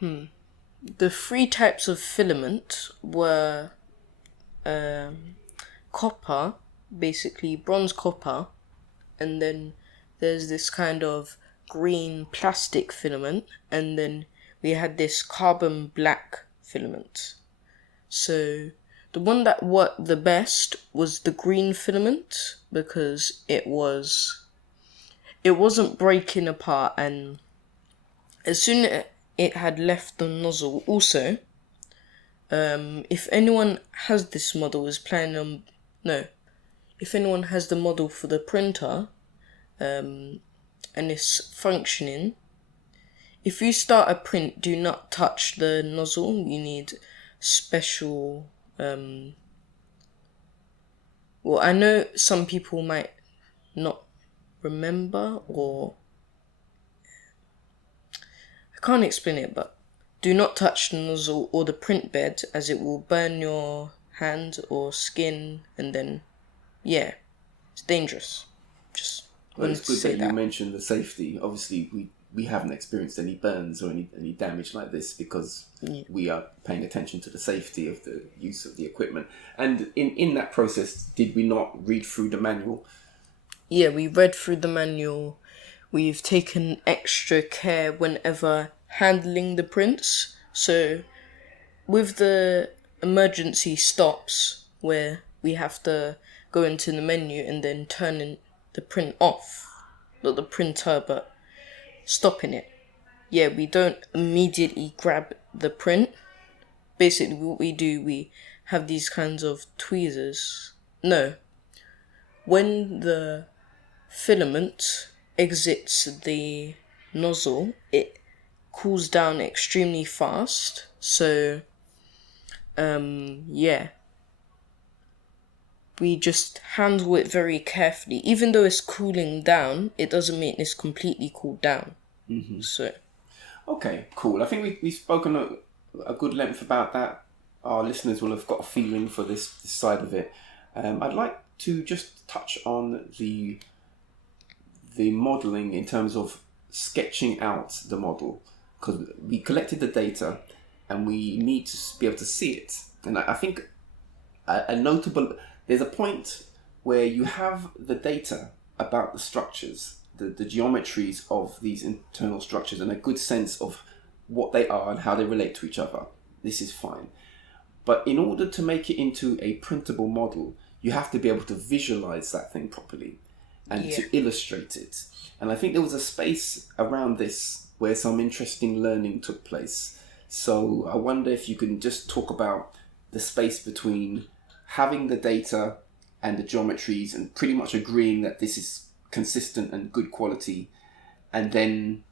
the 3 types of filament were copper, basically bronze copper, and then there's this kind of green plastic filament, and then we had this carbon black filament. So the one that worked the best was the green filament, because it wasn't breaking apart, and as soon as it had left the nozzle. Also, if anyone has this model, if anyone has the model for the printer, and it's functioning, if you start a print, do not touch the nozzle. You need special, I know some people might not remember, or I can't explain it, but do not touch the nozzle or the print bed, as it will burn your hand or skin, and then It's dangerous. Just Well, wanted it's to good say that that. you mentioned the safety. Obviously, we haven't experienced any burns or any damage like this because we are paying attention to the safety of the use of the equipment. And in that process, did we not read through the manual? Yeah, we read through the manual. We've taken extra care whenever handling the prints. So with the emergency stops where we have to go into the menu and then turning the print off, not the printer, but stopping it. Yeah, we don't immediately grab the print. Basically, what we do, we have these kinds of tweezers. No. When the filament exits the nozzle, it cools down extremely fast. So, yeah. We just handle it very carefully. Even though it's cooling down, it doesn't mean it's completely cooled down. Mm-hmm. So, okay, cool. I think we've spoken a good length about that. Our listeners will have got a feeling for this side of it. I'd like to just touch on the modelling in terms of sketching out the model, because we collected the data and we need to be able to see it. And I think a notable... There's a point where you have the data about the structures, the geometries of these internal structures, and a good sense of what they are and how they relate to each other. This is fine. But in order to make it into a printable model, you have to be able to visualize that thing properly and to illustrate it. And I think there was a space around this where some interesting learning took place. So I wonder if you can just talk about the space between having the data and the geometries and pretty much agreeing that this is consistent and good quality, and then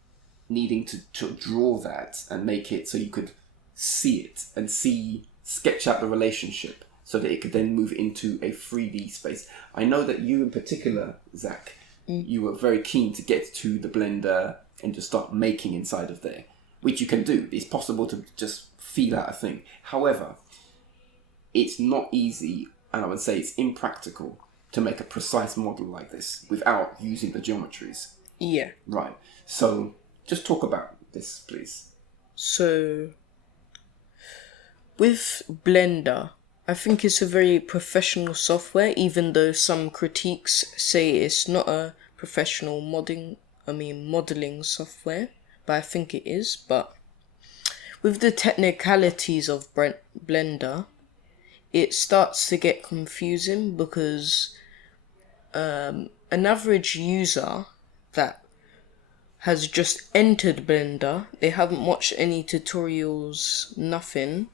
needing to draw that and make it so you could see it and sketch out the relationship so that it could then move into a 3D space. I know that you in particular, Zach, you were very keen to get to the Blender and just start making inside of there, which you can do. It's possible to just feel out a thing. However, it's not easy, and I would say it's impractical to make a precise model like this without using the geometries. Yeah. Right. So just talk about this, please. So with Blender, I think it's a very professional software, even though some critiques say it's not a professional modeling software, but I think it is. But with the technicalities of Blender, it starts to get confusing because an average user that has just entered Blender, they haven't watched any tutorials, nothing,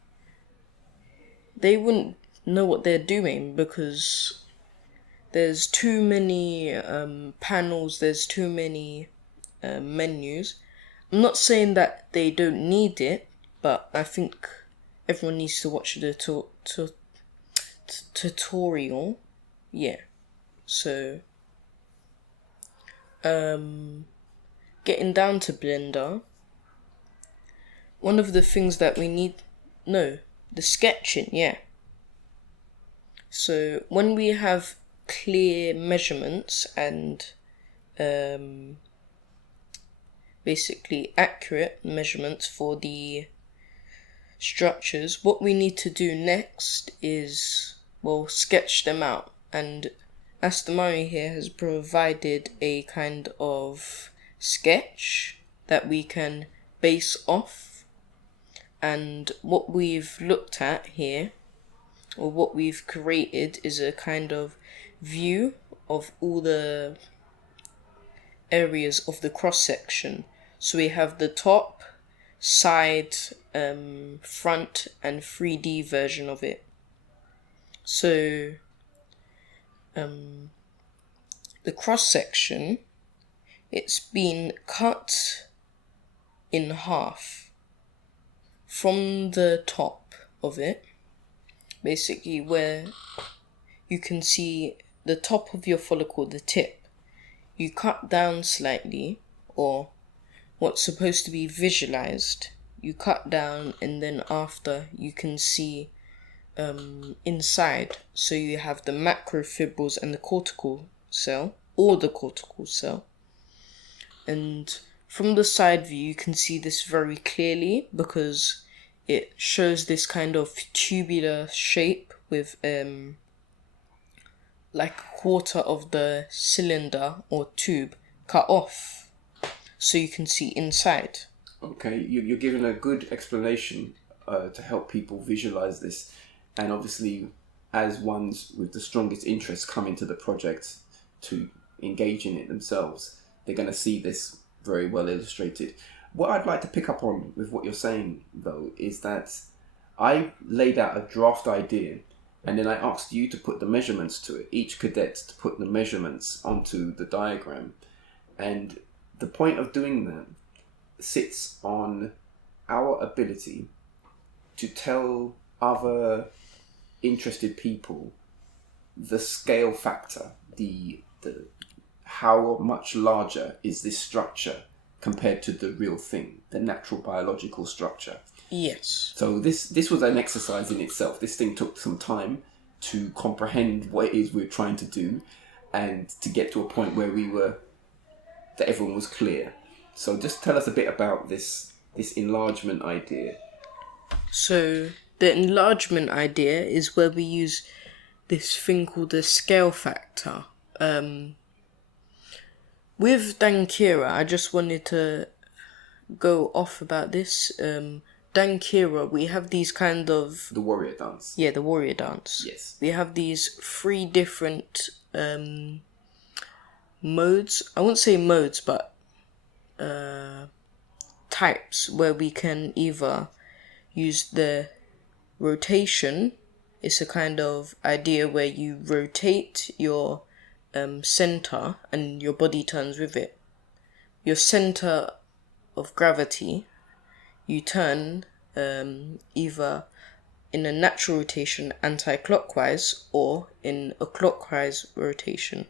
they wouldn't know what they're doing because there's too many panels, there's too many menus. I'm not saying that they don't need it, but I think everyone needs to watch the tutorial. Yeah. So getting down to Blender, one of the things that we need, the sketching, yeah. So when we have clear measurements and basically accurate measurements for the structures, what we need to do next is, sketch them out. And Astamari here has provided a kind of sketch that we can base off. And what we've looked at here, or what we've created, is a kind of view of all the areas of the cross section. So we have the top, side, front, and 3D version of it. So the cross section, it's been cut in half from the top of it, basically where you can see the top of your follicle, the tip. You cut down slightly, or what's supposed to be visualized, you cut down, and then after you can see inside. So you have the macrofibrils and the cortical cell or the cortical cell. And from the side view, you can see this very clearly because it shows this kind of tubular shape with like a quarter of the cylinder or tube cut off, so you can see inside. Okay, you're giving a good explanation to help people visualize this, and obviously as ones with the strongest interest come into the project to engage in it themselves, they're going to see this very well illustrated. What I'd like to pick up on with what you're saying, though, is that I laid out a draft idea and then I asked you to put the measurements to it, each cadet to put the measurements onto the diagram. And the point of doing that sits on our ability to tell other interested people the scale factor, the how much larger is this structure compared to the real thing, the natural biological structure. Yes. So this was an exercise in itself. This thing took some time to comprehend what it is we're trying to do and to get to a point where that everyone was clear. So just tell us a bit about this enlargement idea. So the enlargement idea is where we use this thing called the scale factor. With Dankira, I just wanted to go off about this. Dankira, we have these kind of... The warrior dance. Yeah, the warrior dance. Yes. We have these 3 different modes. I won't say modes, but types, where we can either use the rotation. It's a kind of idea where you rotate your center and your body turns with it. Your center of gravity, you turn either in a natural rotation anti-clockwise or in a clockwise rotation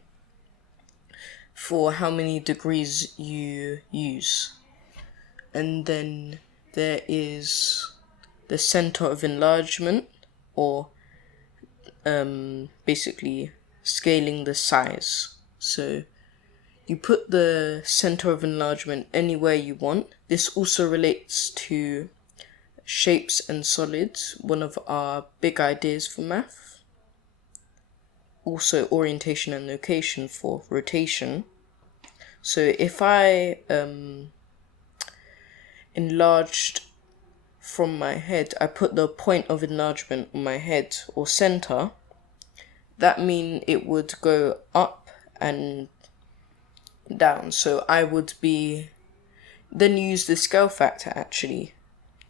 for how many degrees you use. And then there is the center of enlargement, or basically scaling the size. So you put the center of enlargement anywhere you want. This also relates to shapes and solids, one of our big ideas for math. Also orientation and location for rotation. So if I enlarged from my head, I put the point of enlargement on my head or center, that means it would go up and down. So I would be, then use the scale factor actually.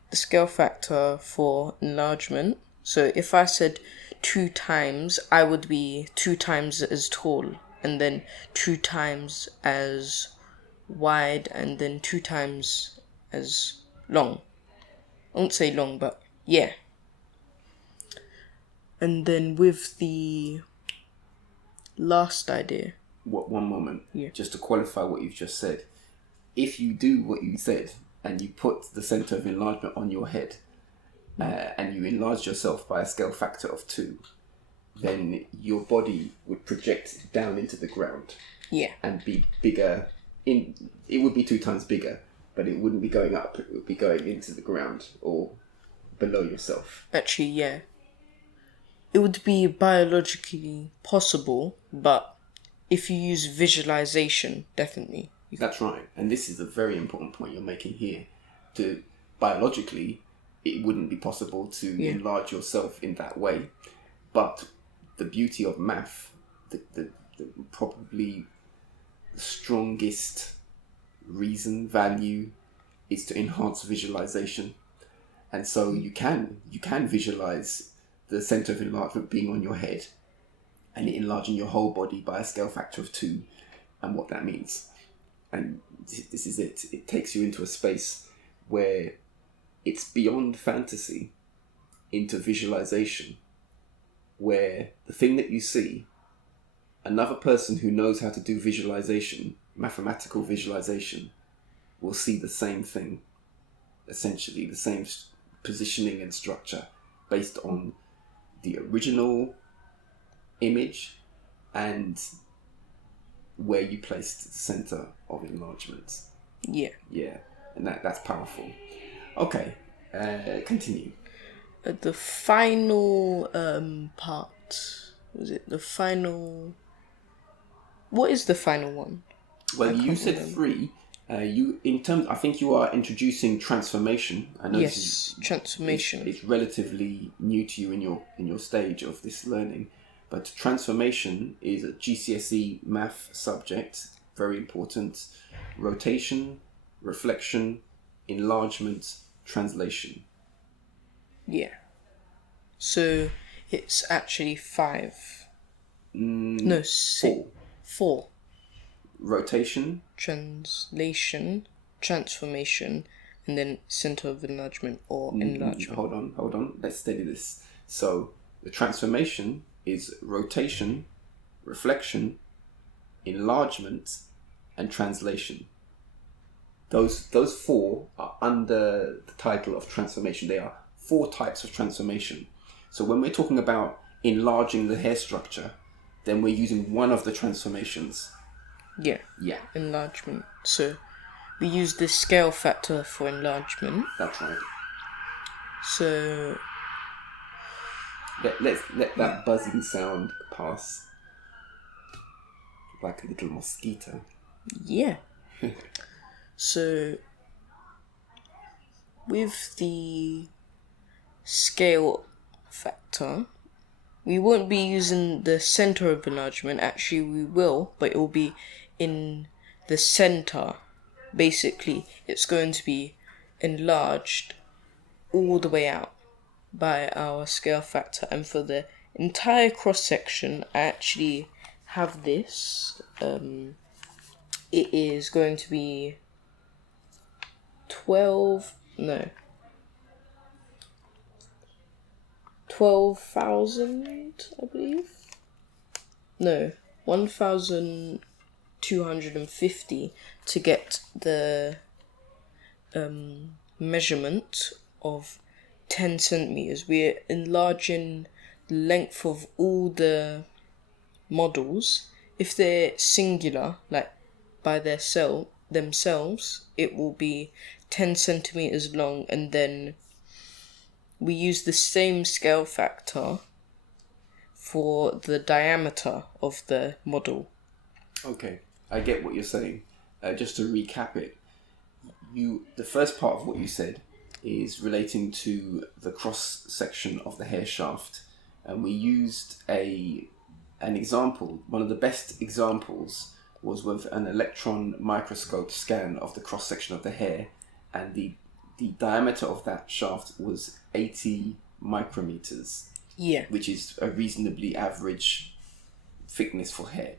The scale factor for enlargement. So if I said 2 times, I would be 2 times as tall, and then 2 times as wide, and then 2 times as long. I won't say long, but yeah. And then with the last idea. One moment. Yeah. Just to qualify what you've just said. If you do what you said and you put the center of enlargement on your head and you enlarge yourself by a scale factor of 2, then your body would project down into the ground. Yeah. And be bigger. It would be 2 times bigger, but it wouldn't be going up. It would be going into the ground or below yourself. Actually, yeah. It would be biologically possible, but if you use visualization, definitely. That's right. And this is a very important point you're making here. Biologically, it wouldn't be possible to enlarge yourself in that way. But the beauty of math, the probably strongest value is to enhance visualization. And so you can visualize the center of enlargement being on your head and it enlarging your whole body by a scale factor of 2 and what that means. And this is it. It takes you into a space where it's beyond fantasy into visualization, where the thing that you see, another person who knows how to do visualization, mathematical visualization, will see the same thing, essentially the same positioning and structure based on the original image and where you placed the center of enlargement. Yeah. Yeah, and that's powerful. Okay, continue. The final part, was it the final? What is the final one? Well, you can't said remember. 3. I think you are introducing transformation. I know Yes, transformation. It's relatively new to you in your stage of this learning, but transformation is a GCSE math subject, very important. Rotation, reflection, enlargement, translation. Yeah. So it's actually 5. No, 6. 4. Rotation, Translation, transformation, and then center of enlargement or enlargement. Hold on. Let's study this. So the transformation is rotation, reflection, enlargement, and translation. Those 4 are under the title of transformation. They are 4 types of transformation. So when we're talking about enlarging the hair structure, then we're using one of the transformations. Yeah. Enlargement. So we use the scale factor for enlargement. That's right. So Let's let that buzzing sound pass. Like a little mosquito. yeah. So with the scale factor, we won't be using the center of enlargement. Actually, we will, but it will be in the center. Basically, it's going to be enlarged all the way out by our scale factor. And for the entire cross section, I actually have this. It is going to be 12,000, I believe. No, 1,250 to get the measurement of 10 centimeters. We're enlarging the length of all the models. If they're singular, like by themselves, it will be 10 centimeters long, and then we use the same scale factor for the diameter of the model. Okay, I get what you're saying. Just to recap it, the first part of what you said is relating to the cross section of the hair shaft, and we used an example. One of the best examples was with an electron microscope scan of the cross section of the hair, and the diameter of that shaft was 80 micrometers. Yeah. Which is a reasonably average thickness for hair.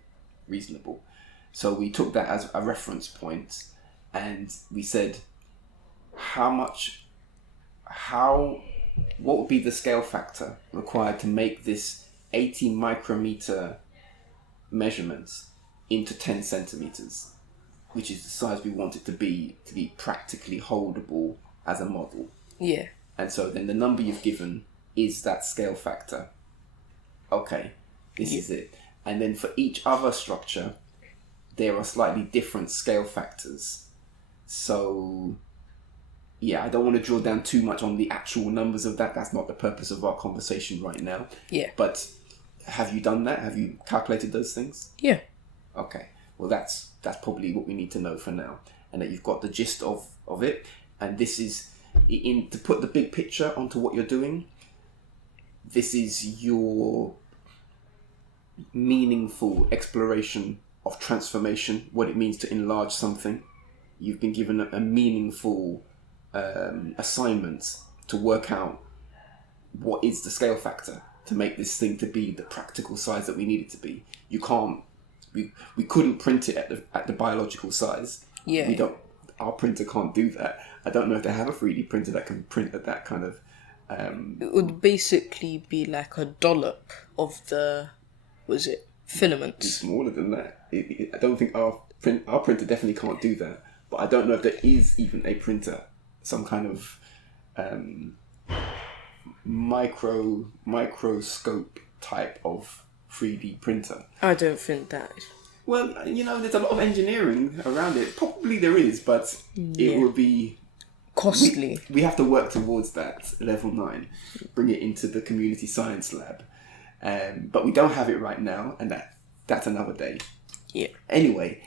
Reasonable. So we took that as a reference point, and we said what would be the scale factor required to make this 80 micrometer measurement into 10 centimeters, which is the size we want it to be practically holdable as a model. Yeah. And so then the number you've given is that scale factor. Okay, this is it. And then for each other structure, there are slightly different scale factors. So, yeah, I don't want to drill down too much on the actual numbers of that. That's not the purpose of our conversation right now. Yeah. But have you done that? Have you calculated those things? Yeah. Okay. Well, that's probably what we need to know for now. And that you've got the gist of it. And this is, to put the big picture onto what you're doing, this is your meaningful exploration of transformation, what it means to enlarge something. You've been given a meaningful assignment to work out what is the scale factor to make this thing to be the practical size that we need it to be. You can't, we couldn't print it at the biological size. Yeah. Our printer can't do that. I don't know if they have a 3D printer that can print at that kind of... It would basically be like a dollop of the, filaments. It's smaller than that. I don't think our printer definitely can't do that. But I don't know if there is even a printer, some kind of microscope type of 3D printer. I don't think that. Well, there's a lot of engineering around it. Probably there is, but it will be costly. We have to work towards that level 9, bring it into the community science lab. But we don't have it right now, and that's another day. Yeah. Anyway,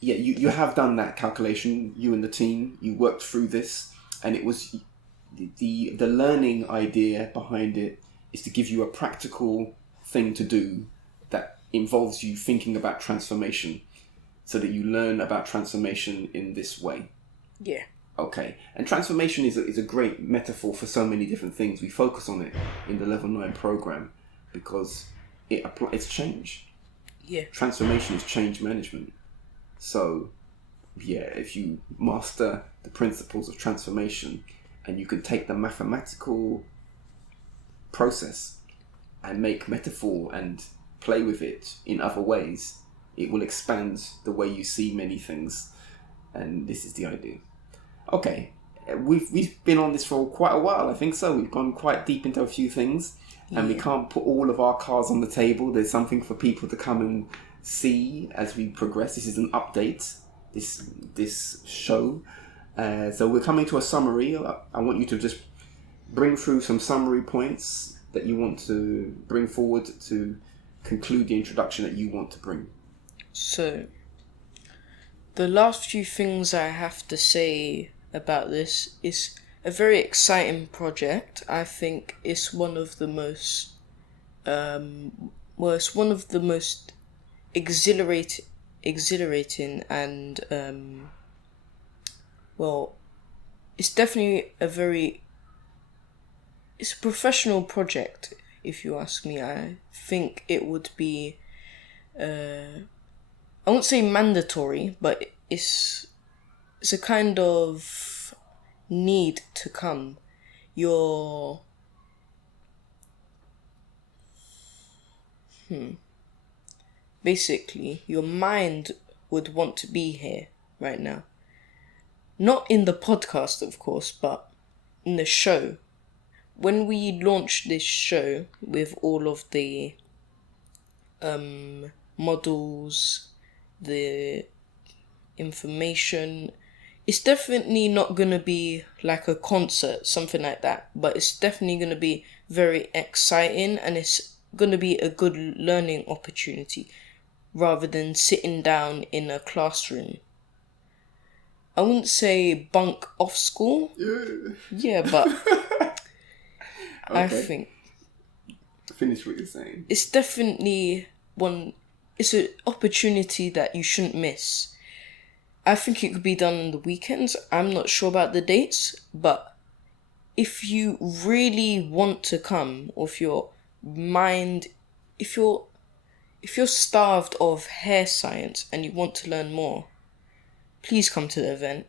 you have done that calculation. You and the team, you worked through this, and it was the learning idea behind it is to give you a practical thing to do that involves you thinking about transformation, so that you learn about transformation in this way. Yeah. Okay. And transformation is a great metaphor for so many different things. We focus on it in the level 9 program because it's change. Yeah. Transformation is change management. So, if you master the principles of transformation and you can take the mathematical process and make metaphor and play with it in other ways, it will expand the way you see many things. And this is the idea. Okay, we've been on this for quite a while, I think so. We've gone quite deep into a few things, and we can't put all of our cards on the table. There's something for people to come and see as we progress. This is an update, this show. So we're coming to a summary. I want you to just bring through some summary points that you want to bring forward to conclude the introduction that you want to bring. So, the last few things I have to say about this is a very exciting project. I think it's one of the most, it's one of the most exhilarating and, it's definitely it's a professional project, if you ask me. I think it would be, I won't say mandatory, but it's a kind of need to come. Basically, your mind would want to be here right now. Not in the podcast, of course, but in the show. When we launched this show with all of the models, the information, it's definitely not going to be like a concert, something like that, but it's definitely going to be very exciting, and it's going to be a good learning opportunity rather than sitting down in a classroom. I wouldn't say bunk off school. Yeah, but Okay. I think Finish what you're saying. it's definitely it's an opportunity that you shouldn't miss. I think it could be done on the weekends. I'm not sure about the dates, but if you really want to come, or if you're starved of hair science and you want to learn more, please come to the event.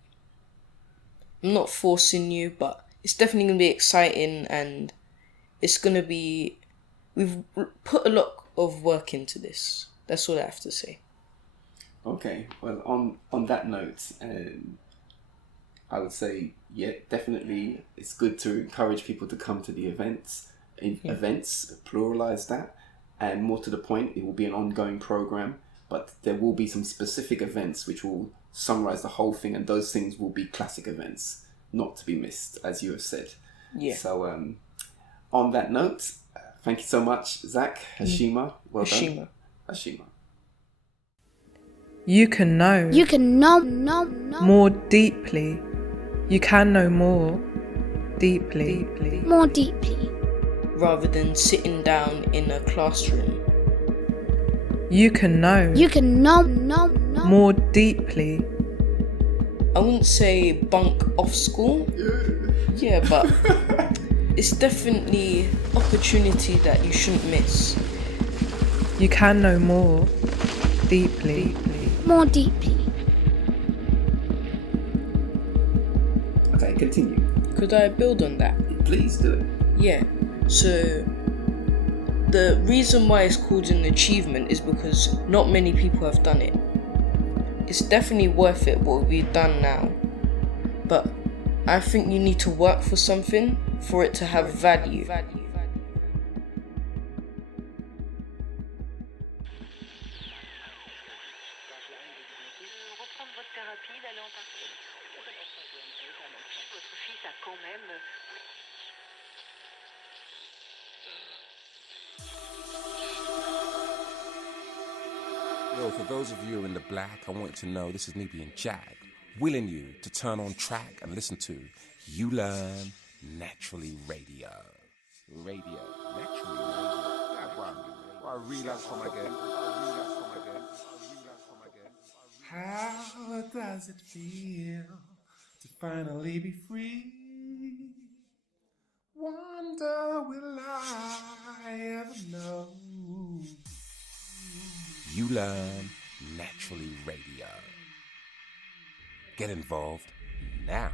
I'm not forcing you, but it's definitely going to be exciting, and it's going to be... We've put a lot of work into this. That's all I have to say. Okay, well, on that note, I would say, definitely it's good to encourage people to come to the events. Events, pluralize that, and more to the point, it will be an ongoing program, but there will be some specific events which will summarize the whole thing, and those things will be classic events, not to be missed, as you have said. Yeah. So, on that note, thank you so much, Zach, Hashima. Well done. Hashima. You can know. You can know More deeply. You can know more deeply. more deeply. Rather than sitting down in a classroom. You can know. You can know More deeply. I wouldn't say bunk off school. Yeah, but it's definitely an opportunity that you shouldn't miss. You can know more deeply. more deeply. Okay, continue. Could I build on that? Please do it. Yeah. So the reason why it's called an achievement is because not many people have done it. It's definitely worth it what we've done now. But I think you need to work for something for it to have value. Votre fils a quand même... Yo, for those of you in the black, I want you to know this is Nippy and Jag, willing you to turn on track and listen to You Learn Naturally Radio. Naturally Radio. I relapse from again. How does it feel to finally be free? Wonder will I ever know? You Learn Naturally Radio. Get involved now.